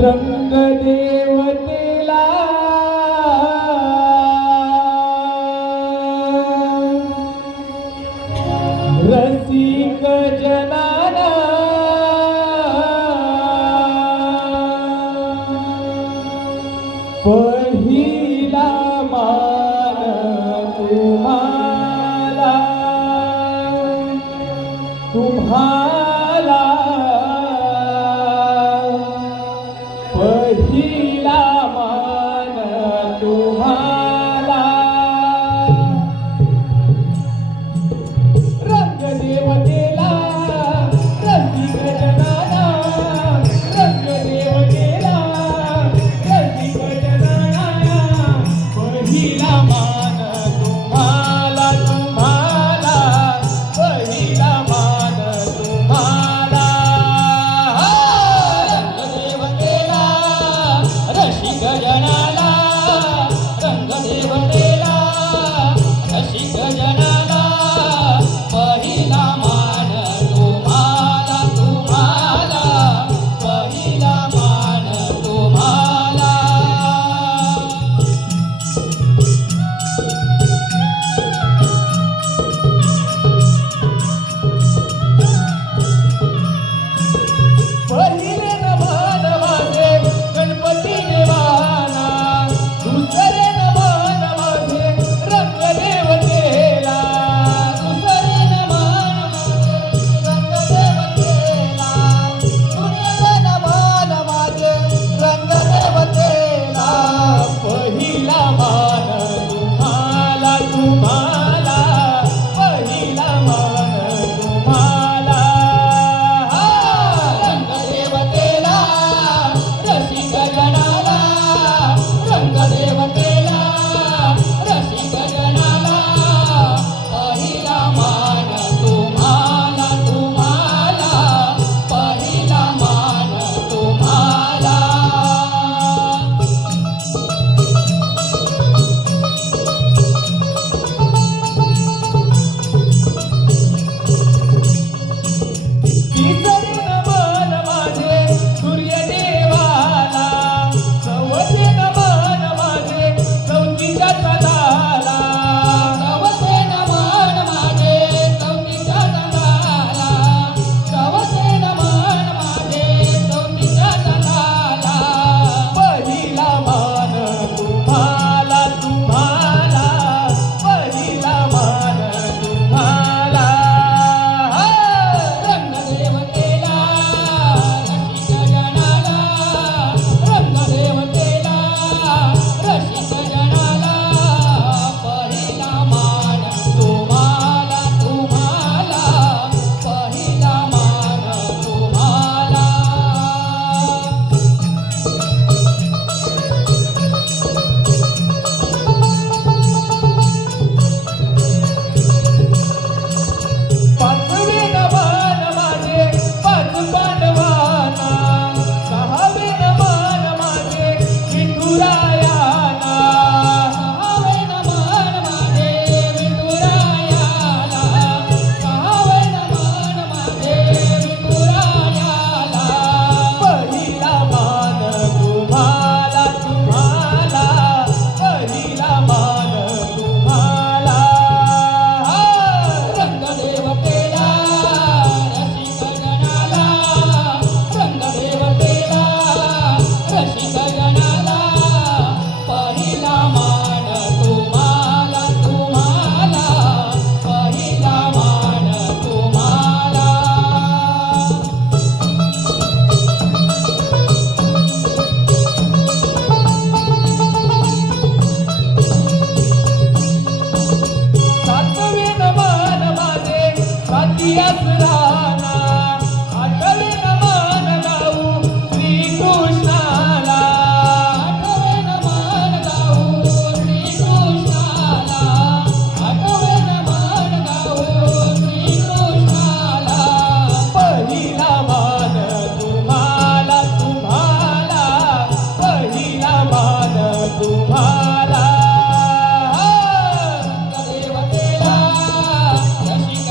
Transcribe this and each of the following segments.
रंग देवतेला रसिक जनाना पहिला मान तुम्हाला तुम्हाला पहिला मान तुम्हाला रंग देवतेला रसिक जनाना रंग देवतेला रसिक जनाना पहिला मान तुम्हाला तुम्हाला पहिला मान तुम्हाला रंग देवतेला रसिक जनाला रंग देवतेला रसिक जनाला पहिला मान तुम्हाला तुम्हाला पहिला मान तुम्हाला पहिले नमन माझे गणपती देवाला दुसरे नमन माझे रंग देवतेला दुसरे नमन माझे रंग देवतेला पहिला मान तुम्हाला तुम्हाला पहिला मान तुम्हाला रंग देवतेला रसिक जनाला रंग देवतेला रसिक जनाला पहिला मान तुम्हाला तुम्हाला पहिला मान तुम्हाला तिसरे नमन माझे सूर्यदेवाला चौथे नमन माझे चौथीच्या चंदाला चौथे नमन माझे चौथीच्या चंदाला चौथे नमन माझे चौथीच्या चंदाला पहिला मान तुम्हाला तुम्हाला पहिला मान तुम्हाला रंग देवतेला रसिक जनाला रंग देवतेला रसिक जनाला पहिला मान तुम्हाला तुम्हाला पहिला मान तुम्हाला पाचवे नमन माझे पाच पांडवांना सहावे नमन माझे विठुरायाला सहावे नमन माझे विठुरायाला सहावे नमन माझे विठुरायाला पहिला मान तुम्हाला तुम्हाला पहिला मान तुम्हाला रंग देवतेला रसिक जनाला रंग देवतेला रसिक जनाला पहिला मान तुम्हाला तुम्हाला पहिला मान तुम्हाला सातवे नमन माझे साती असराना आठवे नमन गाऊ श्रीकृष्णाला आठवे नमन गाऊ श्रीकृष्णाला आठवे नमन गाऊ श्रीकृष्णाला पहिला मान तुम्हाला तुम्हाला पहिला मान तुम्हाला रंग देवतेला रसिक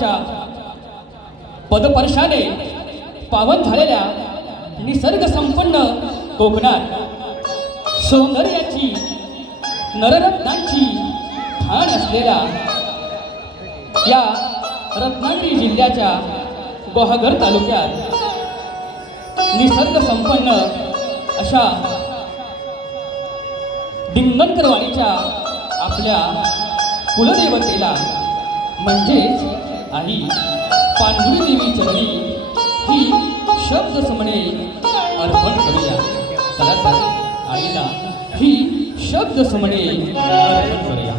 महादेवांच्या पदपर्शाने पावन झालेल्या निसर्ग संपन्न कोकणात सौंदर्याची नररत्नांची खाण असलेल्या या रत्नागिरी जिल्ह्याच्या गुहागर तालुक्यात निसर्ग संपन्न अशा दिंगणकरवाडीच्या आपल्या कुलदेवतेला म्हणजेच आई पांडुरी देवी चरणी ही शब्द समणे अर्पण करूया. चला तर आईला ही शब्द समणे अर्पण करूया.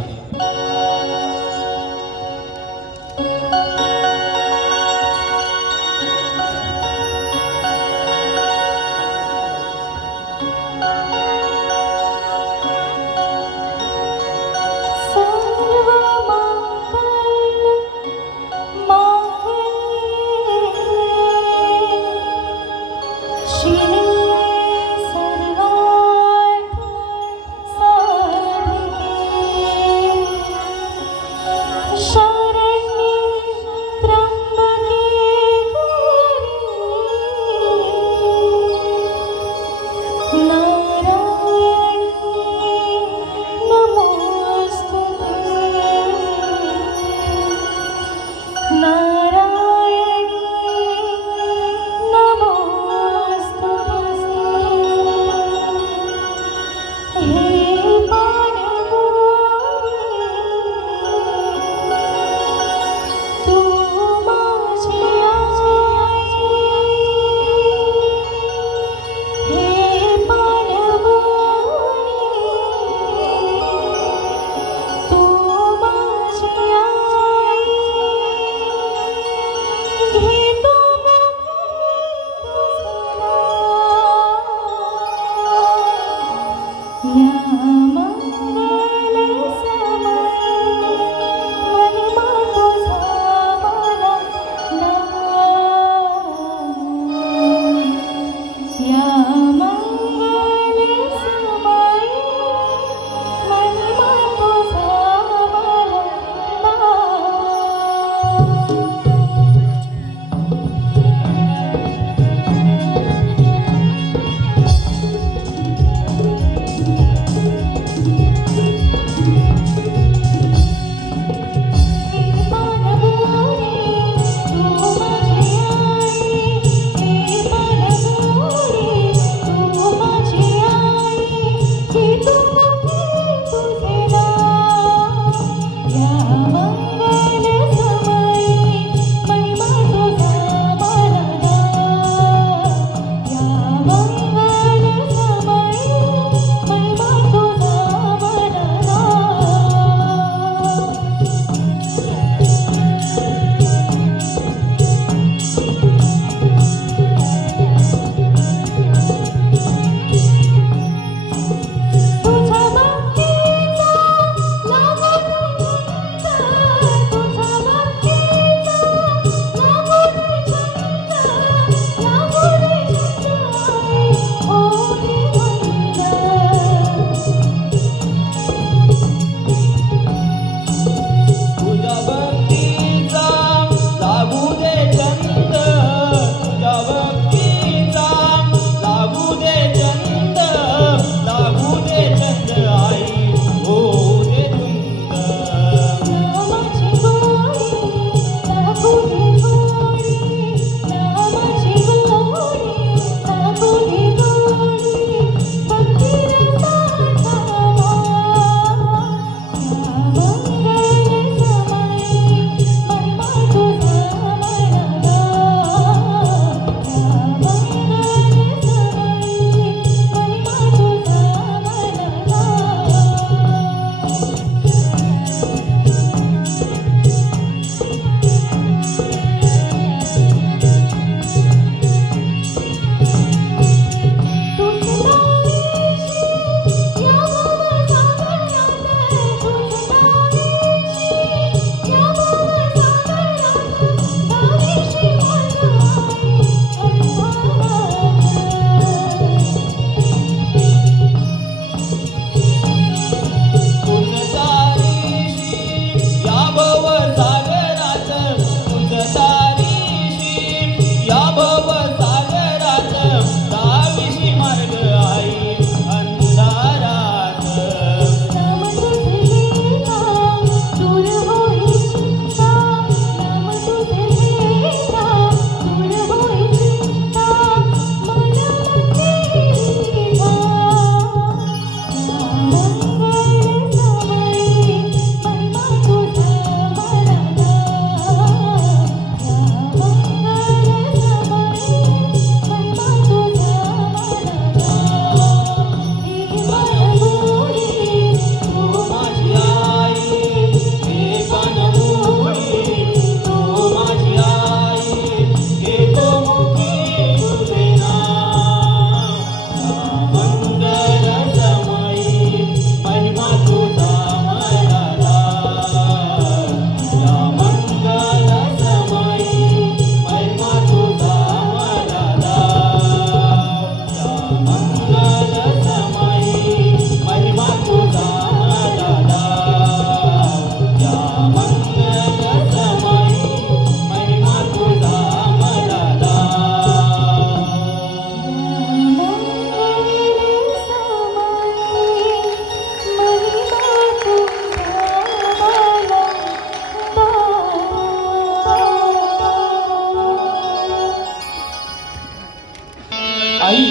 आई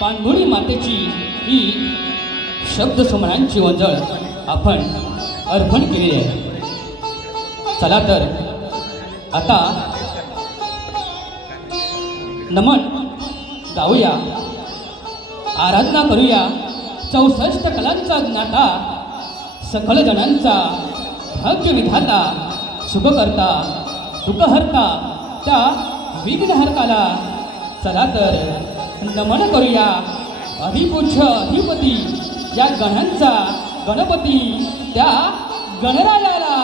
पाणबुडी मातेची ही शब्दसमरांची वंजळ आपण अर्पण केली आहे. चला तर आता नमन गाऊया, आराधना करूया 64 कलांचा ज्ञाता, सकल जणांचा भाग्य विधाता, शुभकर्ता दुःखहर्ता त्या विघ्नहर्ताला. चला तर नमन करूया अधिपूज्य अधिपती या गणांचा गणपती त्या गणरायाला.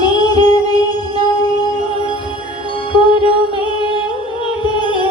निर्विघ्नं कुरु मे देव.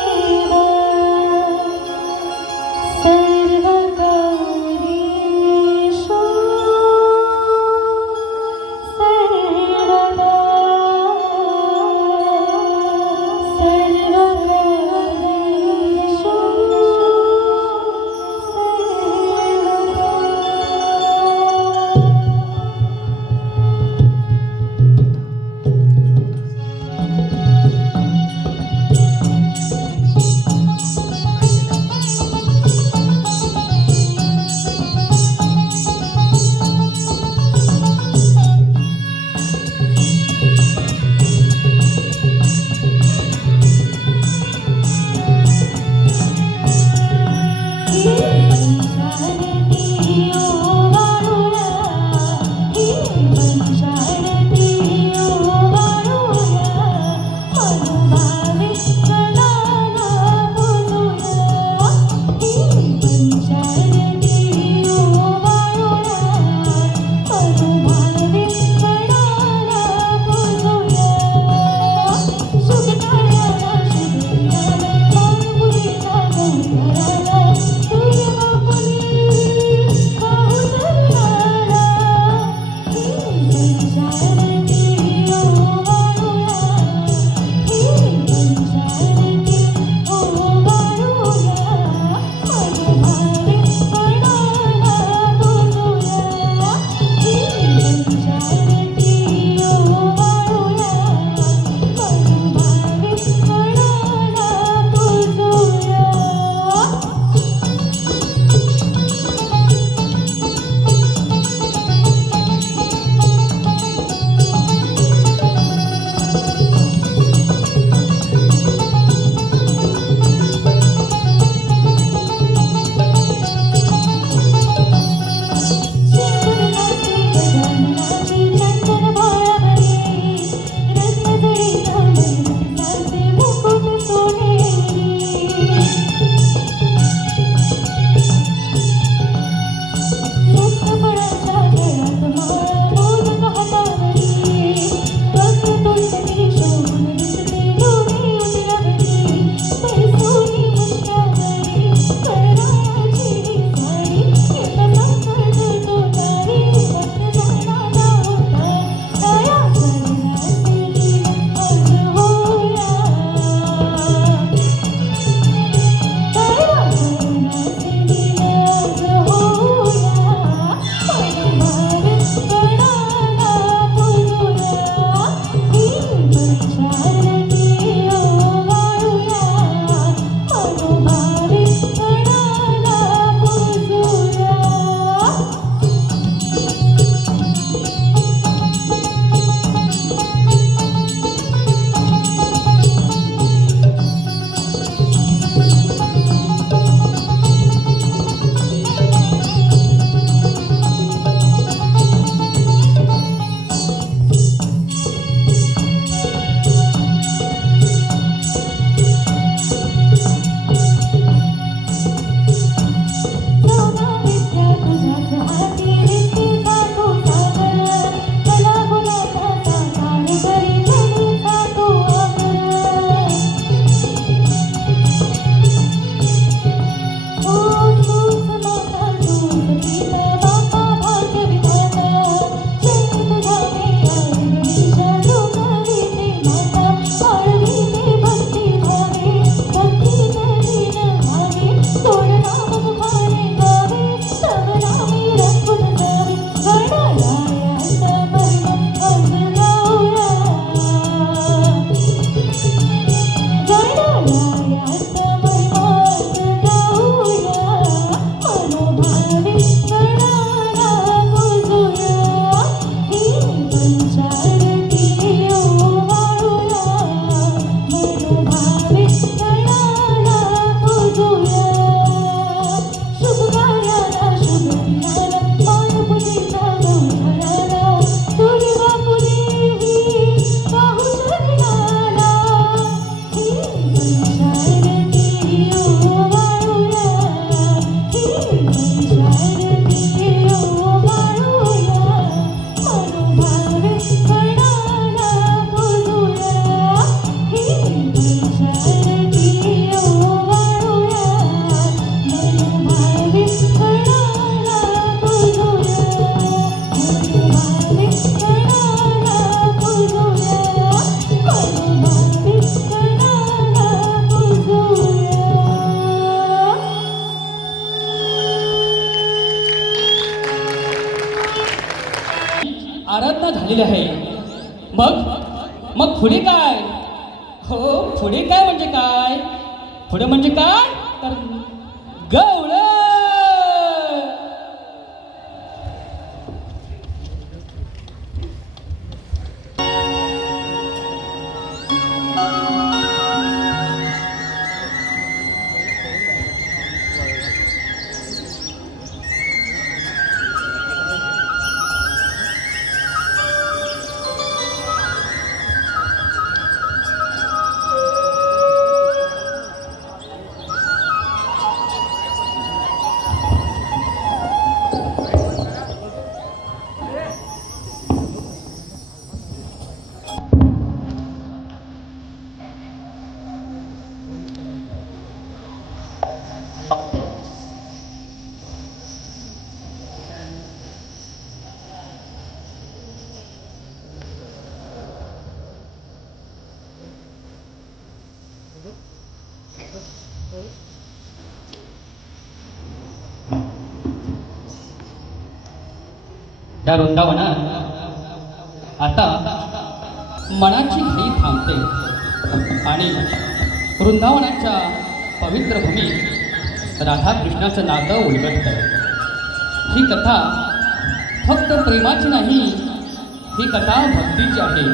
झालेली आहे. मग मग पुढे काय? हो, पुढे काय म्हणजे काय? पुढे म्हणजे काय तर गवळ. त्या वृंदावनात आता मनाची घाई थांबते आणि वृंदावनाच्या पवित्र भूमीत राधाकृष्णाचं नातं उलगडतं. ही कथा फक्त प्रेमाची नाही, ही कथा भक्तीची आहे.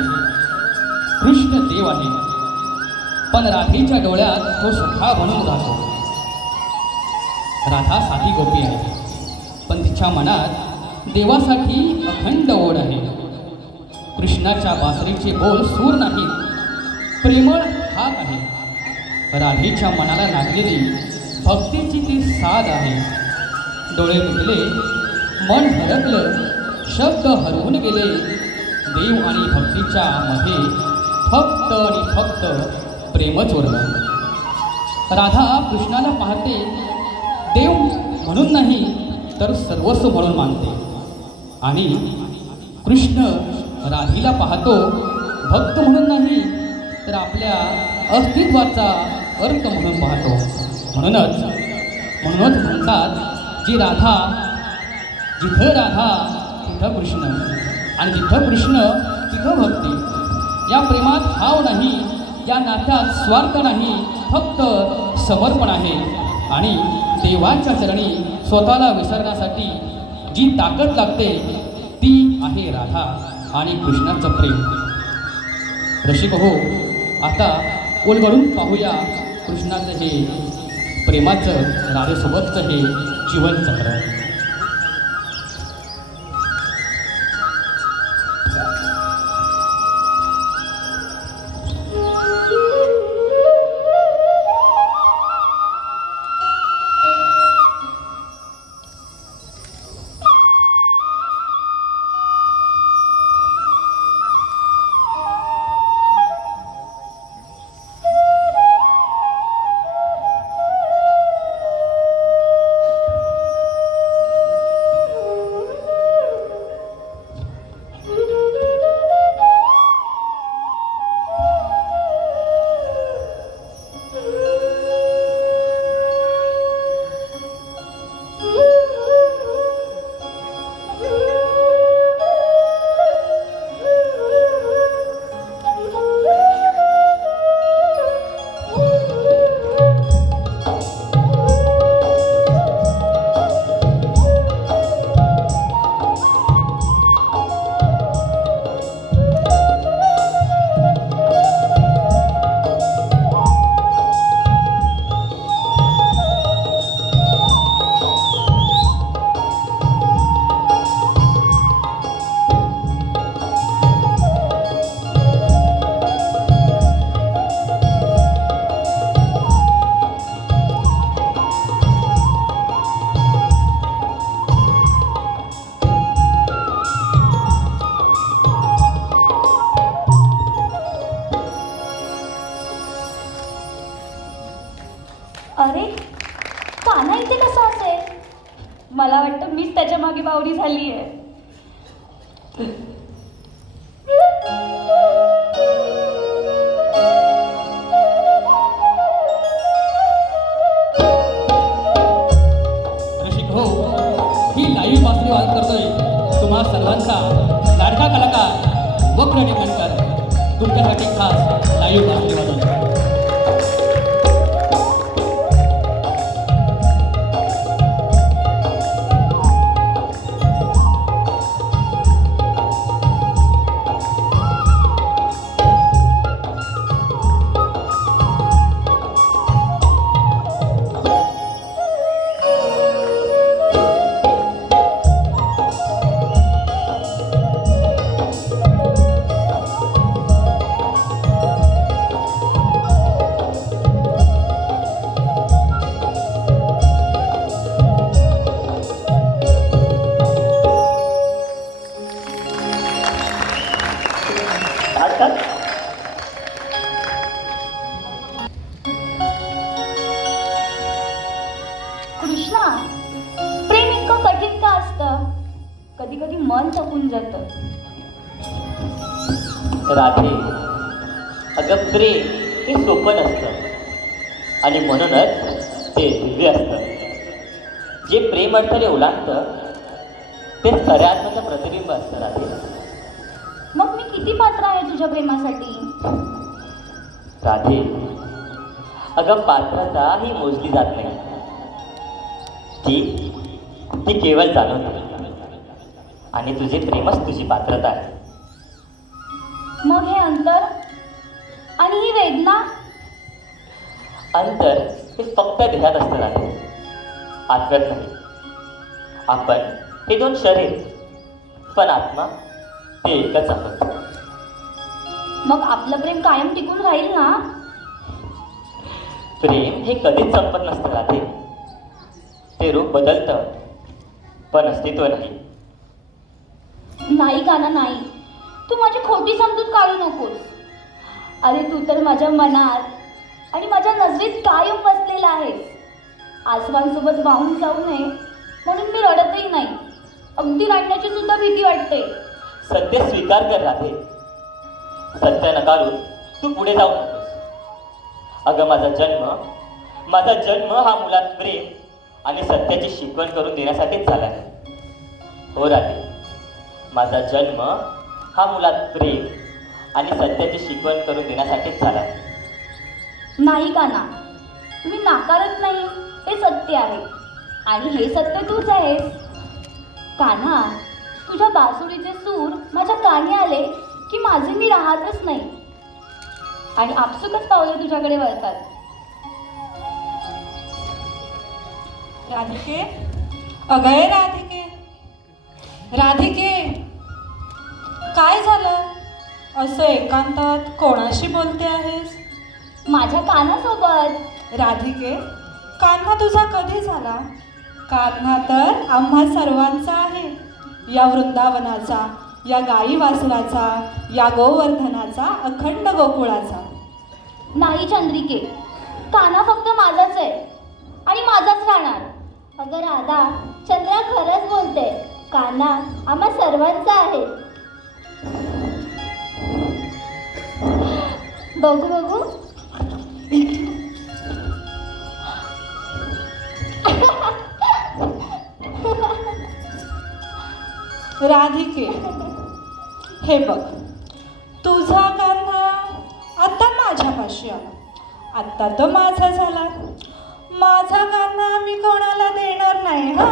कृष्ण देव आहे, पण राधेच्या डोळ्यात तो सुखा म्हणून राहतो. राधा साधी गोपी आहे, पण तिच्या मनात देवासाठी अखंड ओढ आहे. कृष्णाच्या बासरीचे बोल सूर नाहीत, प्रेमळ हाक आहे. राधेच्या मनाला लागलेली भक्तीची ती साध आहे. डोळे मिटले, मन हरपलं, शब्द हरवून गेले. देव आणि भक्तीच्या मध्ये फक्त आणि फक्त प्रेमच उरलं. राधा कृष्णाला पाहते, देव म्हणून नाही तर सर्वस्व म्हणून मानते. आणि कृष्ण राधीला पाहतो, भक्त म्हणून नाही तर आपल्या अस्तित्वाचा अर्थ म्हणून पाहतो. म्हणूनच म्हणतात, जी राधा, जिथं राधा तिथं कृष्ण, आणि जिथं कृष्ण तिथं भक्ती. या प्रेमात हाव नाही, या नात्यात स्वार्थ नाही, फक्त समर्पण आहे. आणि देवाच्या चरणी स्वतःला विसरण्यासाठी जी ताकद लागते ती आहे राधा आणि कृष्णाचं प्रेम. रसिक हो, आता उलगडून पाहूया कृष्णाचं हे प्रेमाचं, राधेसोबतचं हे जीवनचक्र. अरे, कान्हा इथे कसा असेल? मला वाटतं मीच त्याच्या मागे बावडी झाली आहे. रसिक हो, ही लाईव्ह बासरी वाद करतोय तुम्हा सर्वांचा लाडका कलाकार लाईव्ह बासरी वाजवतो. कृष्णा, प्रेम इतकं कठीण का असतं? कधी कधी मन थकून जातं. राधे, अगं प्रेम हे सोपं नसतं आणि म्हणूनच ते दिव्य असतं. जे प्रेम अडथळे ओलांडतं तेच खऱ्या आत्म्याचं प्रतिबिंब असतं राधे. मग मी किती पात्र आहे तुझ्या प्रेमासाठी? राधे, अगं पात्रता ही मोजली जात नाही, ती ती केवळ जाणवते आणि तुझे प्रेमच तुझी पात्रता आहे. मग हे अंतर आणि ही वेदना? अंतर हे फक्त देहात असतं राधे, आत्म्यात नाही. आपण हे दोन शरीर, पण आत्मा ते एकच आहोत. मग आपलं प्रेम कायम टिकून राहील ना? प्रेम हे कधीच संपत नसतं राधे. ते रूप बदलतं पण अस्तित्व नाही. नाही काना नाही, तू माझी खोटी समजूत काढू नकोस. अरे तू तर माझ्या मनात आणि माझ्या नजरेत कायम बसलेला आहेस. आसवांसोबत वाहून जाऊ नये म्हणून मी रडतही नाही. अगदी रडण्याची सुद्धा भीती वाटते. सत्य स्वीकार कर राधे. सत्य नकारून तू पुढे जाऊ नकोस. अगं माझा जन्म हा मुलात प्रेम आणि सत्याची शिकवण करून देण्यासाठीच झाला आहे. हो राधे, माझा जन्म हा मुलात प्रेम आणि सत्याची शिकवण करून देण्यासाठीच झाला आहे. नाही काना, मी नाकारत नाही. हे सत्य आहे आणि हे सत्य तूच आहेस. कान्हा, तुझ्या बासुरीचे सूर माझ्या कानी आले की माझे मी राहतच नाही आणि आपसुकच पावले तुझ्याकडे वळतात. राधिके, अगं राधिके, राधिके, काय झालं? असं एकांतात कोणाशी बोलते आहेस? माझ्या कानासोबत. राधिके, कान्हा तुझा कधी झाला? कान्हा तर आम्हा सर्वांचा आहे. या वृंदावनाचा, या गाई वासराचा, या गोवर्धनाचा, अखंड गोकुळाचा. नाही चंद्रिके, काना फक्त माझाच आहे आणि माझाच राहणार. अगं राधा, चंद्रा खरंच बोलते. काना आम्हा सर्वांचा आहे. बघू बघू. राधिके, हे बघ, तुझा कान्हा आता माझ्यापाशी आला. आत्ता तो माझा झाला. माझा कान्हा मी कोणाला देणार नाही. हा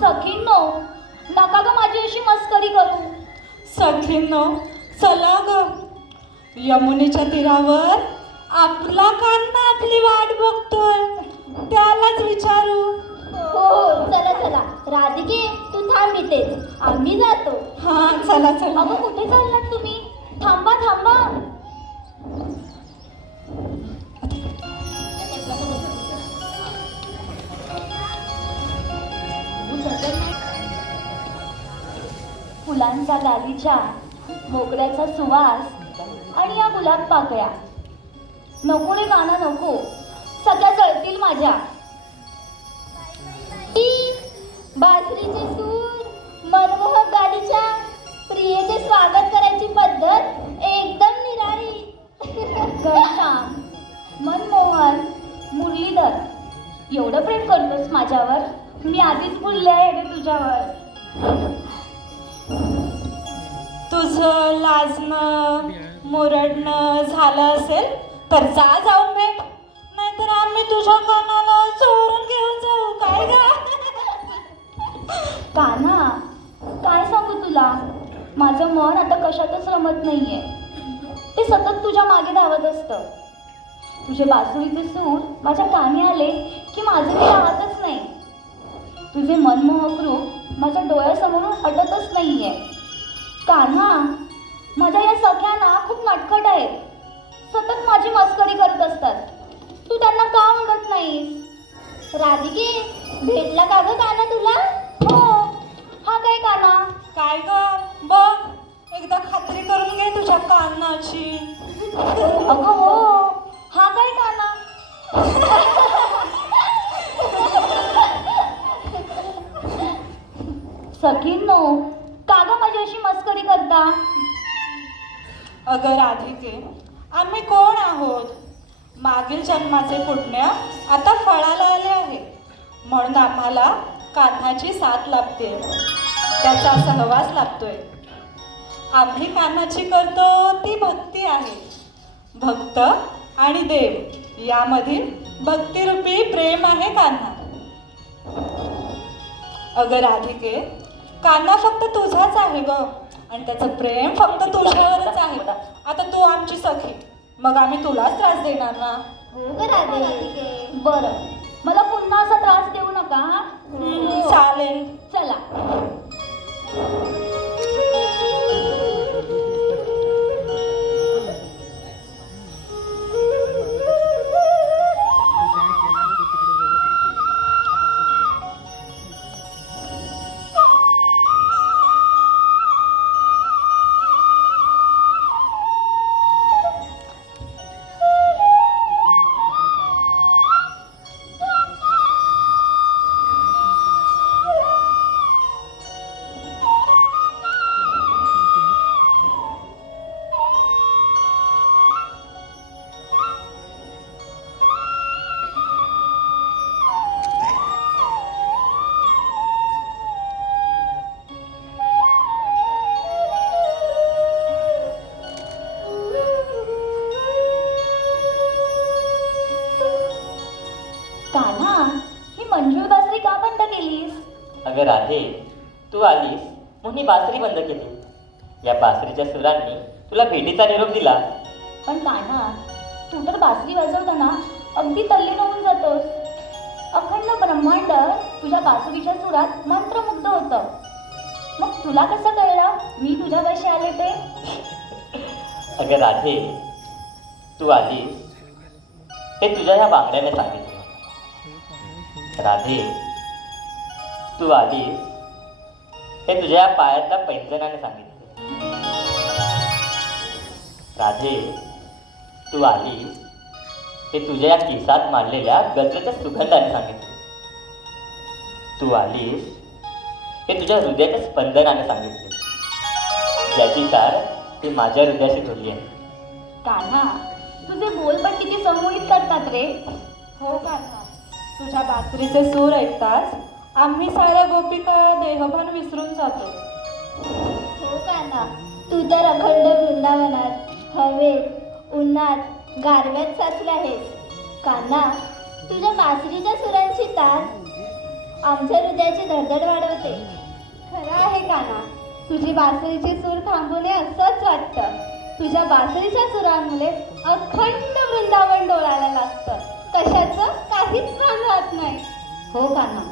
सखींनो, नका ग माझी अशी मस्करी करू. सखींनो, चला ग, यमुनेच्या तीरावर आपला कान्हा आपली वाट बघतोय. त्यालाच विचारू. हो चला चला. राधिके, तू थांब इथेच, आम्ही जातो. हा चला चला. अगं कुठे चाललात तुम्ही? थांबा थांबा. फुलांचा गालीचा, मोगऱ्याचा सुवास आणि या गुलाब पाकळ्या. नको रे गाणं नको, सगळ्या जळतील माझ्या. बासरीचे सूर, मनमोहक गालीच्या, प्रियेचे स्वागत करायची पद्धत एकदम निराळी. घनश्याम, मनमोहन, मुरलीधर, एवढं प्रेम करतोस माझ्यावर? मी आधीच बोलले आहे रे तुझ्यावर. तुझं लाजणं मुरडणं झालं असेल तर जा जाऊन भेट, नाहीतर आम्ही तुझ्या कानाला चोरून घेऊन जाऊ. काय गा? कान्हा, काय सांगू तुला, माझं मन आता कशातच रमत नाहीये. ते सतत तुझ्या मागे धावत असतं. तुझे बासुरीचे सूर माझ्या कानी आले की माझं ते राहतच नाही. तुझे मनमोहक रूप माझ्या डोळ्यासमोरून हटतच नाहीये. कान्हा, माझ्या या सख्या ना खूप नटखट आहेत. सतत माझी मस्करी करत असतात. तू त्यांना का आवडत नाहीस? राधिके, भेटला का ग कान्हा तुला? हो. हा काय कान्हा? काय ग? बघ, एकदा खात्री करून घे तुझ्या कानाची. अगं हो, हा काय कान्हा? सखींनो, का ग माझी अशी मस्करी करता? अगं राधिके, आम्ही कोण आहोत? मागील जन्माचे पुण्य आता फळाला आले आहे, म्हणून आम्हाला कान्हाची साथ लाभते, त्याचा सहवास लाभतोय. आम्ही कान्हाची करतो ती भक्ती आहे. भक्त आणि देव यामधील भक्तिरूपी प्रेम आहे कान्हा. अगं राधिके, कान्हा फक्त तुझाच आहे ग, आणि त्याचं प्रेम फक्त तुझ्यावरच आहे. आता तू आमची सखी, मग आम्ही तुलाच त्रास देणार ना? हो ग राधिके. बरं, मला पुन्हा असा त्रास देऊ नका हा? चालेल. चला. कान्हा, ही मंजूळ बासरी का बंद केलीस? अगं राधे, तू आलीस म्हणून ही बासरी बंद केली. या बासरीच्या सुरांनी तुला भेटीचा निरोप दिला. पण कान्हा, तू तर बासरी वाजवताना अगदी तल्लीन होऊन जातोस. अखंड ब्रह्मांड तुझ्या बासरीच्या सुरात मंत्रमुग्ध होतं. मग तुला कसं कळलं मी तुझ्यापाशी आले ते? अगं राधे, तू आलीस हे तुझ्या ह्या बांगड्याने सांगितलं. राधे, तू आलीस हे तुझ्या या पायातल्या पैंजणाने सांगितले. राधे, तू आलीस हे तुझ्या या केसात मांडलेल्या गजरेच्या सुगंधाने सांगितले. तू आलीस हे तुझ्या हृदयाच्या स्पंदनाने सांगितले, ज्याची तार ती माझ्या हृदयाशी जोडली आहे. कान्हा, तुझे बोल पण किती संमोहित करतात रे. हो कान्हा, तुझ्या बासरीचे सूर ऐकताच आम्ही साऱ्या गोपिका देहभान विसरून जातो. हो कान्हा, तू तर अखंड वृंदावनात हवेत उन्हात गारव्यात साचले आहेस. कान्हा, तुझ्या बासरीच्या सुरांची तार आमच्या हृदयाची धडधड वाढवते. खरं आहे कान्हा, तुझी बासरीची सूर थांबू नये असंच वाटतं. तुझ्या बासरीच्या सुरांमुळे अखंड वृंदावन डोळायला लागतं. कशाचं काहीच भान राहत नाही. हो कान्हा,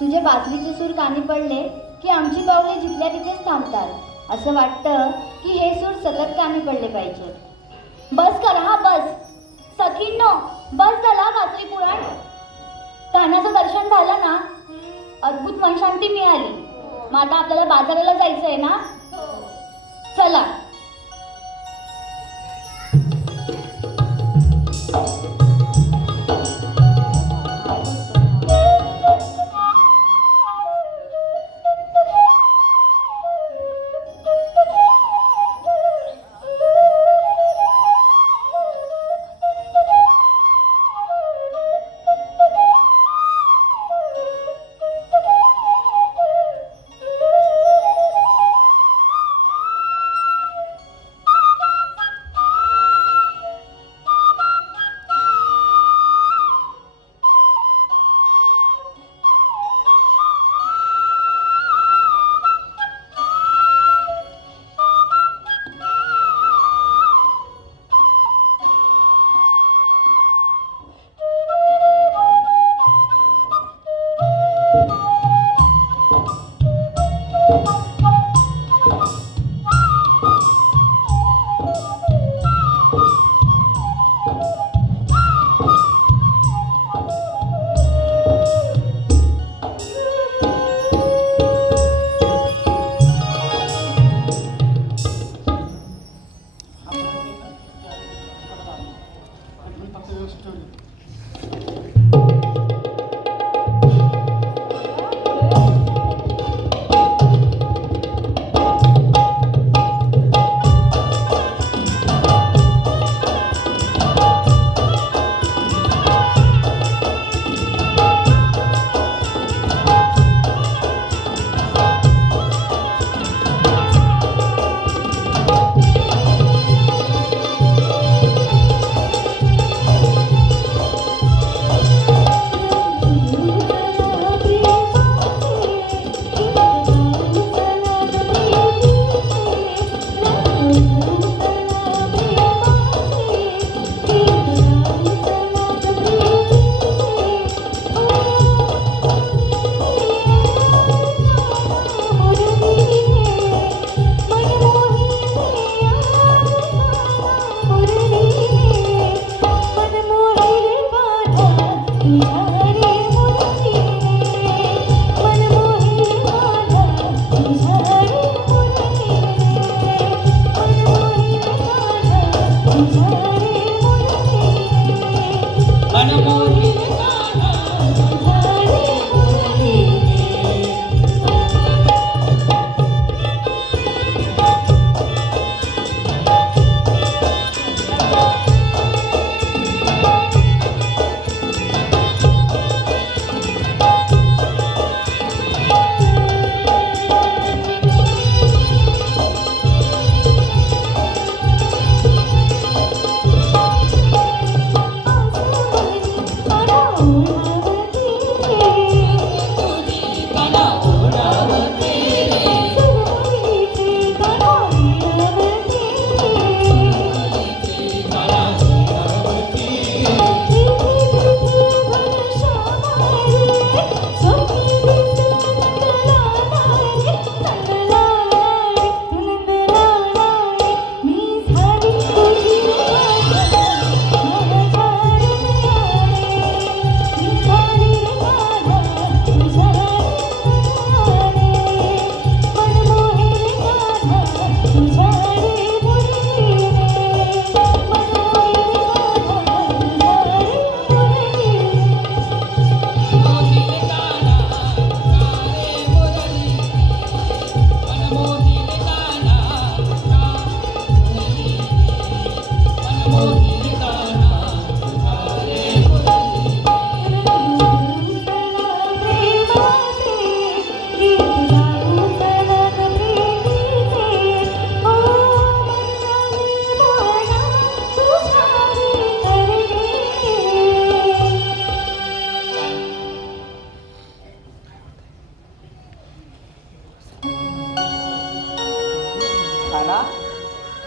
तुझे बासरीचे सूर कानी पडले की आमची पावले जिथल्या तिथेच थांबतात. असं वाटतं की हे सूर सतत कानी पडले पाहिजे. बस करा हा, बस. सखींनो, बस झाला बासरी पुराण. कान्हाचं दर्शन झालं ना, अद्भुत मनशांती मिळाली. मग आता आपल्याला बाजाराला जायचंय ना? चला.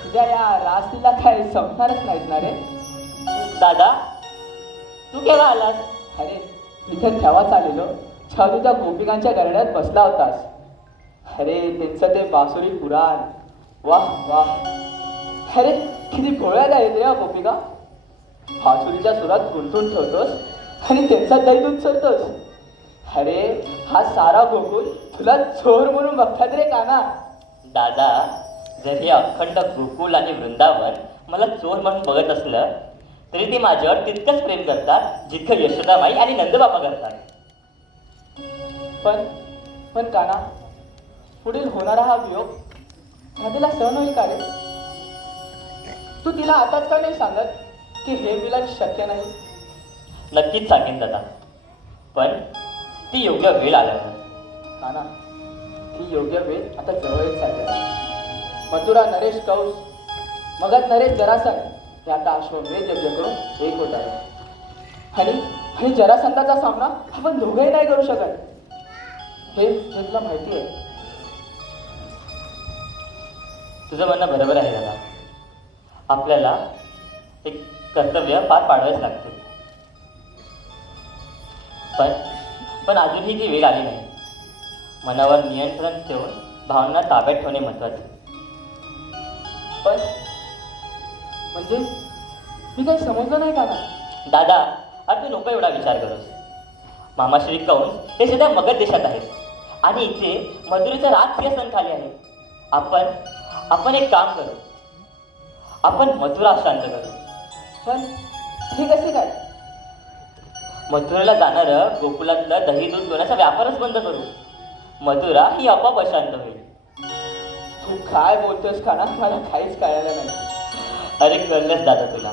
उद्या या रासलीला काय संपणारच नाहीत ना रे. दादा तू केव्हा आलास? अरे इथे ठेवाच आलेलो, छावणीच्या गोपिकांच्या गरड्यात बसला होतास. अरे त्यांचं ते बासुरी पुराण, वाह वाह. अरे किती भोळ्याला येते या गोपिका. बासुरीच्या सुरात गुंतून ठेवतोस आणि त्यांचा दैदूत चरतोस. अरे हा सारा गोकुळ तुला चोर म्हणून बघतात रे काना. दादा जर हे अखंड गोकुळ आणि वृंदावन मला चोर म्हणून बघत असलं तरी ते माझ्यावर तितकंच प्रेम करतात जितकं यशोदामाई आणि नंदबाबा करतात. पण काना, पुढील होणारा हा वियोग नदीला सहन होईल का रे? तू तिला आताच का नाही सांगत की हे मिलन शक्य नाही? नक्कीच सांगेन दादा, पण ती योग्य वेळ आल्यावर. काना, ती योग्य वेळ आता जवळच चालली आहे. मथुरा नरेश कौस, मगध नरेश जरासंध हे आता अश्वमेध यज्ञ करून एक होत आहे. आणि जरासंधाचा सामना आपण दोघंही नाही करू शकत. हे तुला माहिती आहे. तुझं म्हणणं बरोबर आहे दादा. आपल्याला एक कर्तव्य पार पाडावेच लागते. पण अजूनही ती वेळ आली नाही. मनावर नियंत्रण ठेवून भावना ताब्यात ठेवणे महत्त्वाचे. पण म्हणजे मी काही समजलं नाही का ना? दादा अरे तू नको एवढा विचार करूस. मामाश्री कंस हे सध्या मगध देशात आहेत आणि इथे मधुरेचा राजकीय सण खाली आहे. आपण एक काम करू, आपण मथुरा शांत करू. पण हे कसे काय? मथुरेला जाणारं गोकुलातलं दही दूध लोण्याचा व्यापारच बंद करू. मथुरा ही आपोआप अशांत होईल. तू काय बोलतोस काना, मला काहीच कळालं नाही. अरे कळलंच दादा तुला.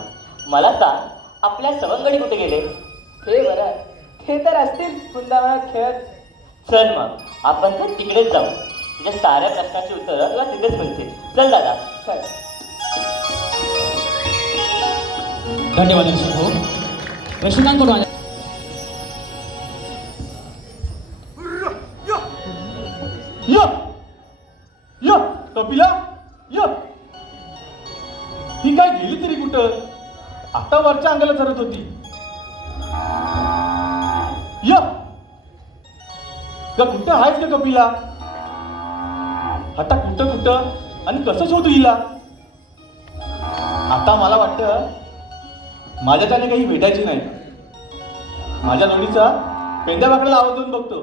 मला सांग, आपल्या सवंगडी कुठे गेले? हे बरं आहे, ते तर असतील वृंदावनात खेळत. चल मग आपण तर तिकडेच जाऊ. तुझ्या साऱ्या प्रश्नाची उत्तरं तुला तिथेच मिळतील. चल दादा. चल. धन्यवाद ऋषभ हो. रसिकांकडून कपिला य ती काय गेली तरी कुठं? आता वरच्या अंगाला चरत होती. य कुठं आहेस का कपिला? आता कुठं कुठं आणि कसं शोधू हिला? आता मला वाटतं माझ्या त्याने काही भेटायची नाही. माझ्या जोडीचा पेंद्या बाकड्याला आवाज देऊन बघतो.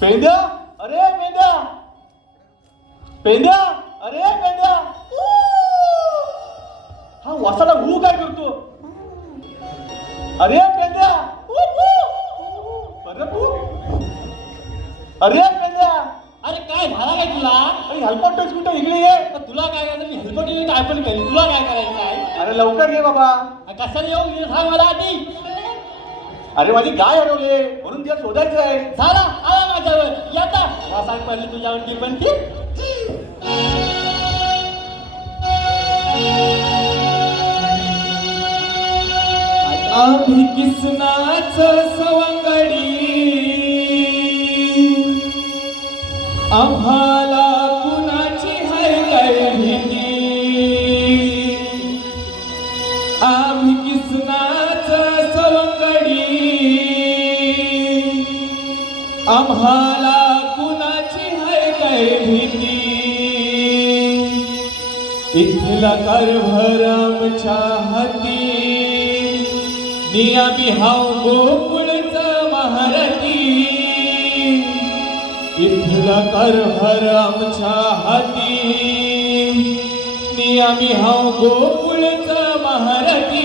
पेंद्या, अरे पेंद्या, पेंद्या, अरे पेंद्या. हा वासाला हू काय करतो? अरे पेंद्या, अरे पेंद्या. अरे काय झाला काय तुला? हेल्पटच कुठे इकडे ये. तुला काय करायचं? मी हेल्पट काय पण केली. तुला काय करायचं आहे? अरे लवकर ये बाबा. कसं येऊ सांग मला आधी. अरे माझी गाय हरवली म्हणून तिला शोधायचं आहे. झाला आला माझ्यावर. येता वासात पडली तुझ्यावरती पण ती. आम्ही किसनाच सवंगडी, आम्हाला कुणाची हाय काय भीती. आम्ही किसनाच सवंगडी, आम्हाला कुणाची हाय काय भीती. इथला कारभार आमच्या हाती, नियमी हाव गोकुळचा महारथी. इथला कारभार आमच्या हाती, नियमी हाव गोकुळचा महारथी.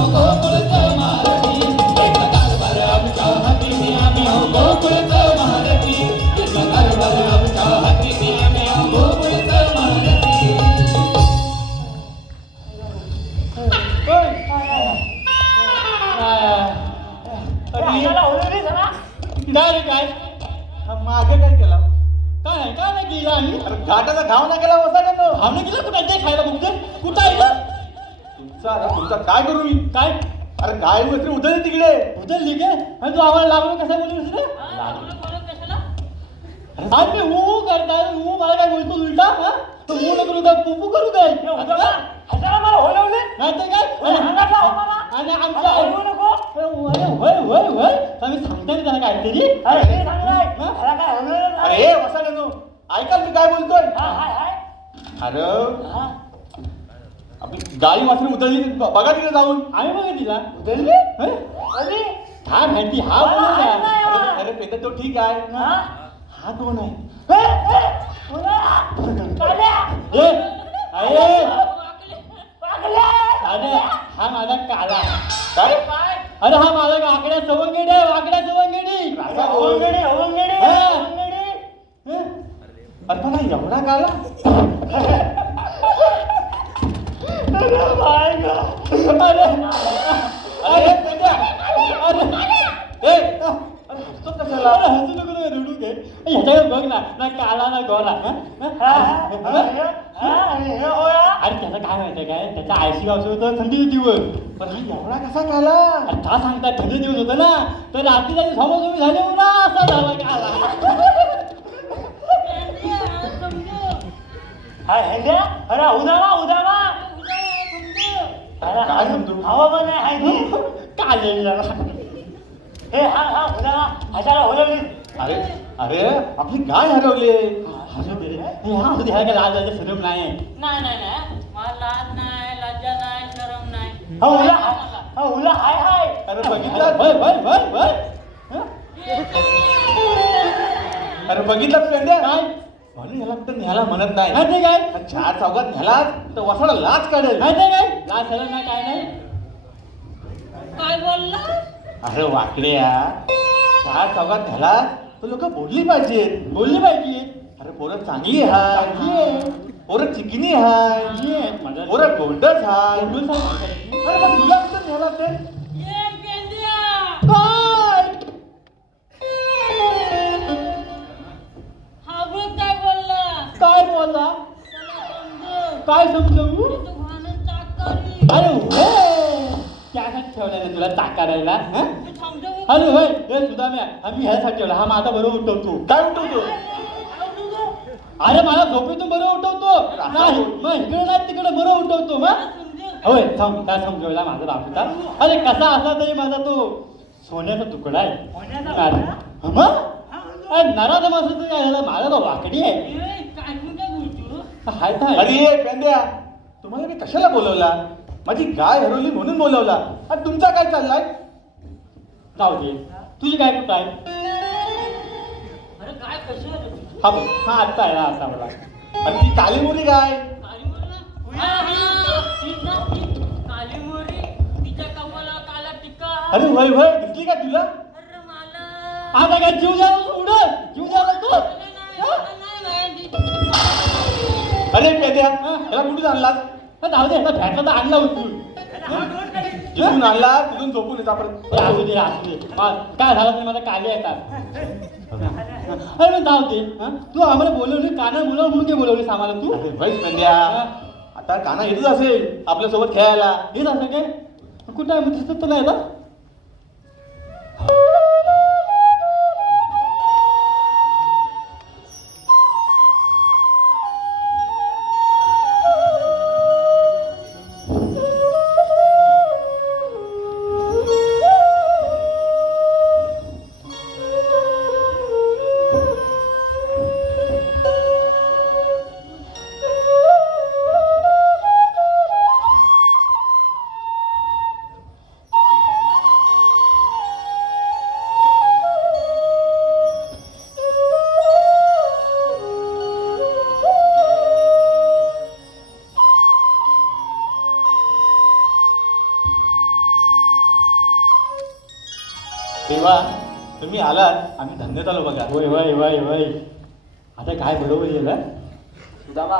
गोकुळचं महारथी. काय रे काय मागे काय केला काय काय नाही गेला आम्ही अरे घाटाचा घाव ना केला वसा का तो भावना गेला कुठं ते खायला बघते कुठं आहे ना तुमचा काय करू मी काय अरे गाय वस्त्री उतरली तिकडे उतरली काय आणि तू आम्हाला लागलो कसा बोलूस रे आज मी ऊ करताय ऊ मला काय बोलतो उलटा हा तो ऊ न करू काय पुपू करू काय हसायला मला होलवले नाही तर काय आणि आमच्या होय होय होय होय आम्ही सांगताय त्याला काहीतरी अरे हे सांगलाय मला काय होणार अरे हे वसा का तो ऐकाल मी काय बोलतोय अरे आपली गाई वासरी उतरली बघा तिकडे जाऊन आम्ही बघा तिला उतरली अरे काय माहिती हा बोलला अरे पेटा तो ठीक आहे हा कोण आहे ए अरे अरे हा माझा काला काय अरे हा माझा वाकड्या सवंगडी आहे वाकड्या सवंगडी अवंगडी अवंगडी हा. अरे मला एवढा काला अरे अरे पेट्या. अरे अरे हसतो कशाला अरे हसू नको रे, रडू दे ह्याच्याकडे बघ ना ना काला ना गोरा अरे त्याचं काय माहितीये काय त्याच्या आयसी गावचं होतं थंडी दिवस पण हा एवढा कसा काला अरे का सांगतात थंडी दिवस होतं ना तर रात्री त्याची समोर झाली हो ना असा झाला काला अरे उदामा उदामा काय समजू हवा पण आहे काले हे हा उदामा हसायला होलवली अरे अरे आपली गाय हरवली ह्या काय लाज जायचं शरम नाही नाही नाही नाही मला लाज नाही लज्जा नाही शरम नाही उला हाय हाय अरे बघितलं भय भय भय भय अरे बघितलं पेंड्या काय म्हणून ह्याला कुठं न्यायला म्हणत नाही माहिती काय हा चार चौकात न्याला तर वसाला लाच काढेल माहिती काय लाज शरम नाही काय नाही काय बोलला अरे वाकड्या चार चौकात न्याला तर लोक बोलली पाहिजेत बोलली पाहिजे अरे पोरं चांगली हाय पोरं चिकनी हाय माझा पोरं गोंडस हाय अरे मग तुला कुठं न्याला ते ये पेंड्या काय हा बघ काय बोलला काय बोलला त्याला समजव काय समजवू तू घाणं चाकरी अरे हो त्यासाठी ठेवलं तुला चाकारायला हं? तू समजव अरे होय हे सुदाम्या आम्ही ह्यासाठी ठेवला हा माझा बरोबर उठवतो काय उठवतो अरे मला झोपेतून बरोबर उठवतो नाही मग इकडे नाही तिकडे बरोबर उठवतो मग होय थांब काय समजवला माझा बापूचा अरे कसा असला तरी माझा तो सोन्याचा तुकडा आहे मग नराधम असं काय झालं माझा तो वाकडी आहे काय कुठे बोलतो हाय काय अरे पेंड्या तुम्हाला मी कशाला बोलवला माझी गाय हरवली म्हणून बोलवला आणि तुमचा काय चाललाय जाऊ दे तुझी काय कुठं आहे अरे काय कसं आहे रे? हा बघ हा आत्ता आहे आता मला आणि ती काली मोरी गाय काली मोरी ना? तीच ना ती काली मोरी तिच्या कपाला काला टिक्का अरे वय वय दिसली का तुला अरे मला आता काय जीव जाऊ उडत जीव जाऊ तू अरे पेंड्या त्याला कुठून आणलास जाऊ दे आता भेटला तर आणला उचलून तिथून आणला तिथून झोपून येत आपण असू दे असू दे काय झालं तरी माझा काले येतात अरे मग जाऊ दे हं? तू आम्हाला बोलवली काना बोलव म्हणून काय बोलवलीस आम्हाला तू अरे वैस पेंड्या आता काना येतच असेल आपल्यासोबत खेळायला हेच असं काय कुठं आहे मग दिसत तर नाही आता तेव्हा तुम्ही आलात आम्ही धन्य झालो बघा होय होय होय होय आता काय बरोबर येईल हं? सुदामा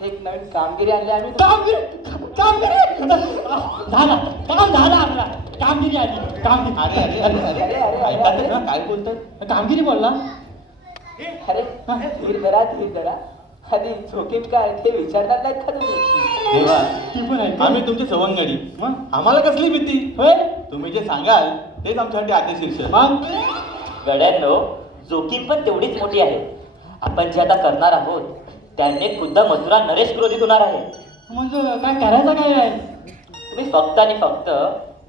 एक नवीन कामगिरी आणली आम्ही कामगिरी झाला काम झाला आपला कामगिरी आली कामगिरी. अरे अरे अरे अरे अरे, अरे, ऐका अरे. तर ना, काय बोलताय? कामगिरी बोलला. अरे धीर धरा आणि जोखीम काय ते विचारणार नाहीत का तुम्ही? देवा, ती पण आहे आम्ही तुमचे सवंगडी, मग आम्हाला कसली भीती? होय तुम्ही जे सांगाल तेच आमच्यासाठी आदेशीर्ष. मग गड्यांनो, जोखीम पण तेवढीच मोठी आहे. आपण जे आता करणार आहोत त्याने खुद्द मथुरा नरेश क्रोधित होणार आहे. म्हणजे काय करायचं काय आहे? तुम्ही फक्त आणि फक्त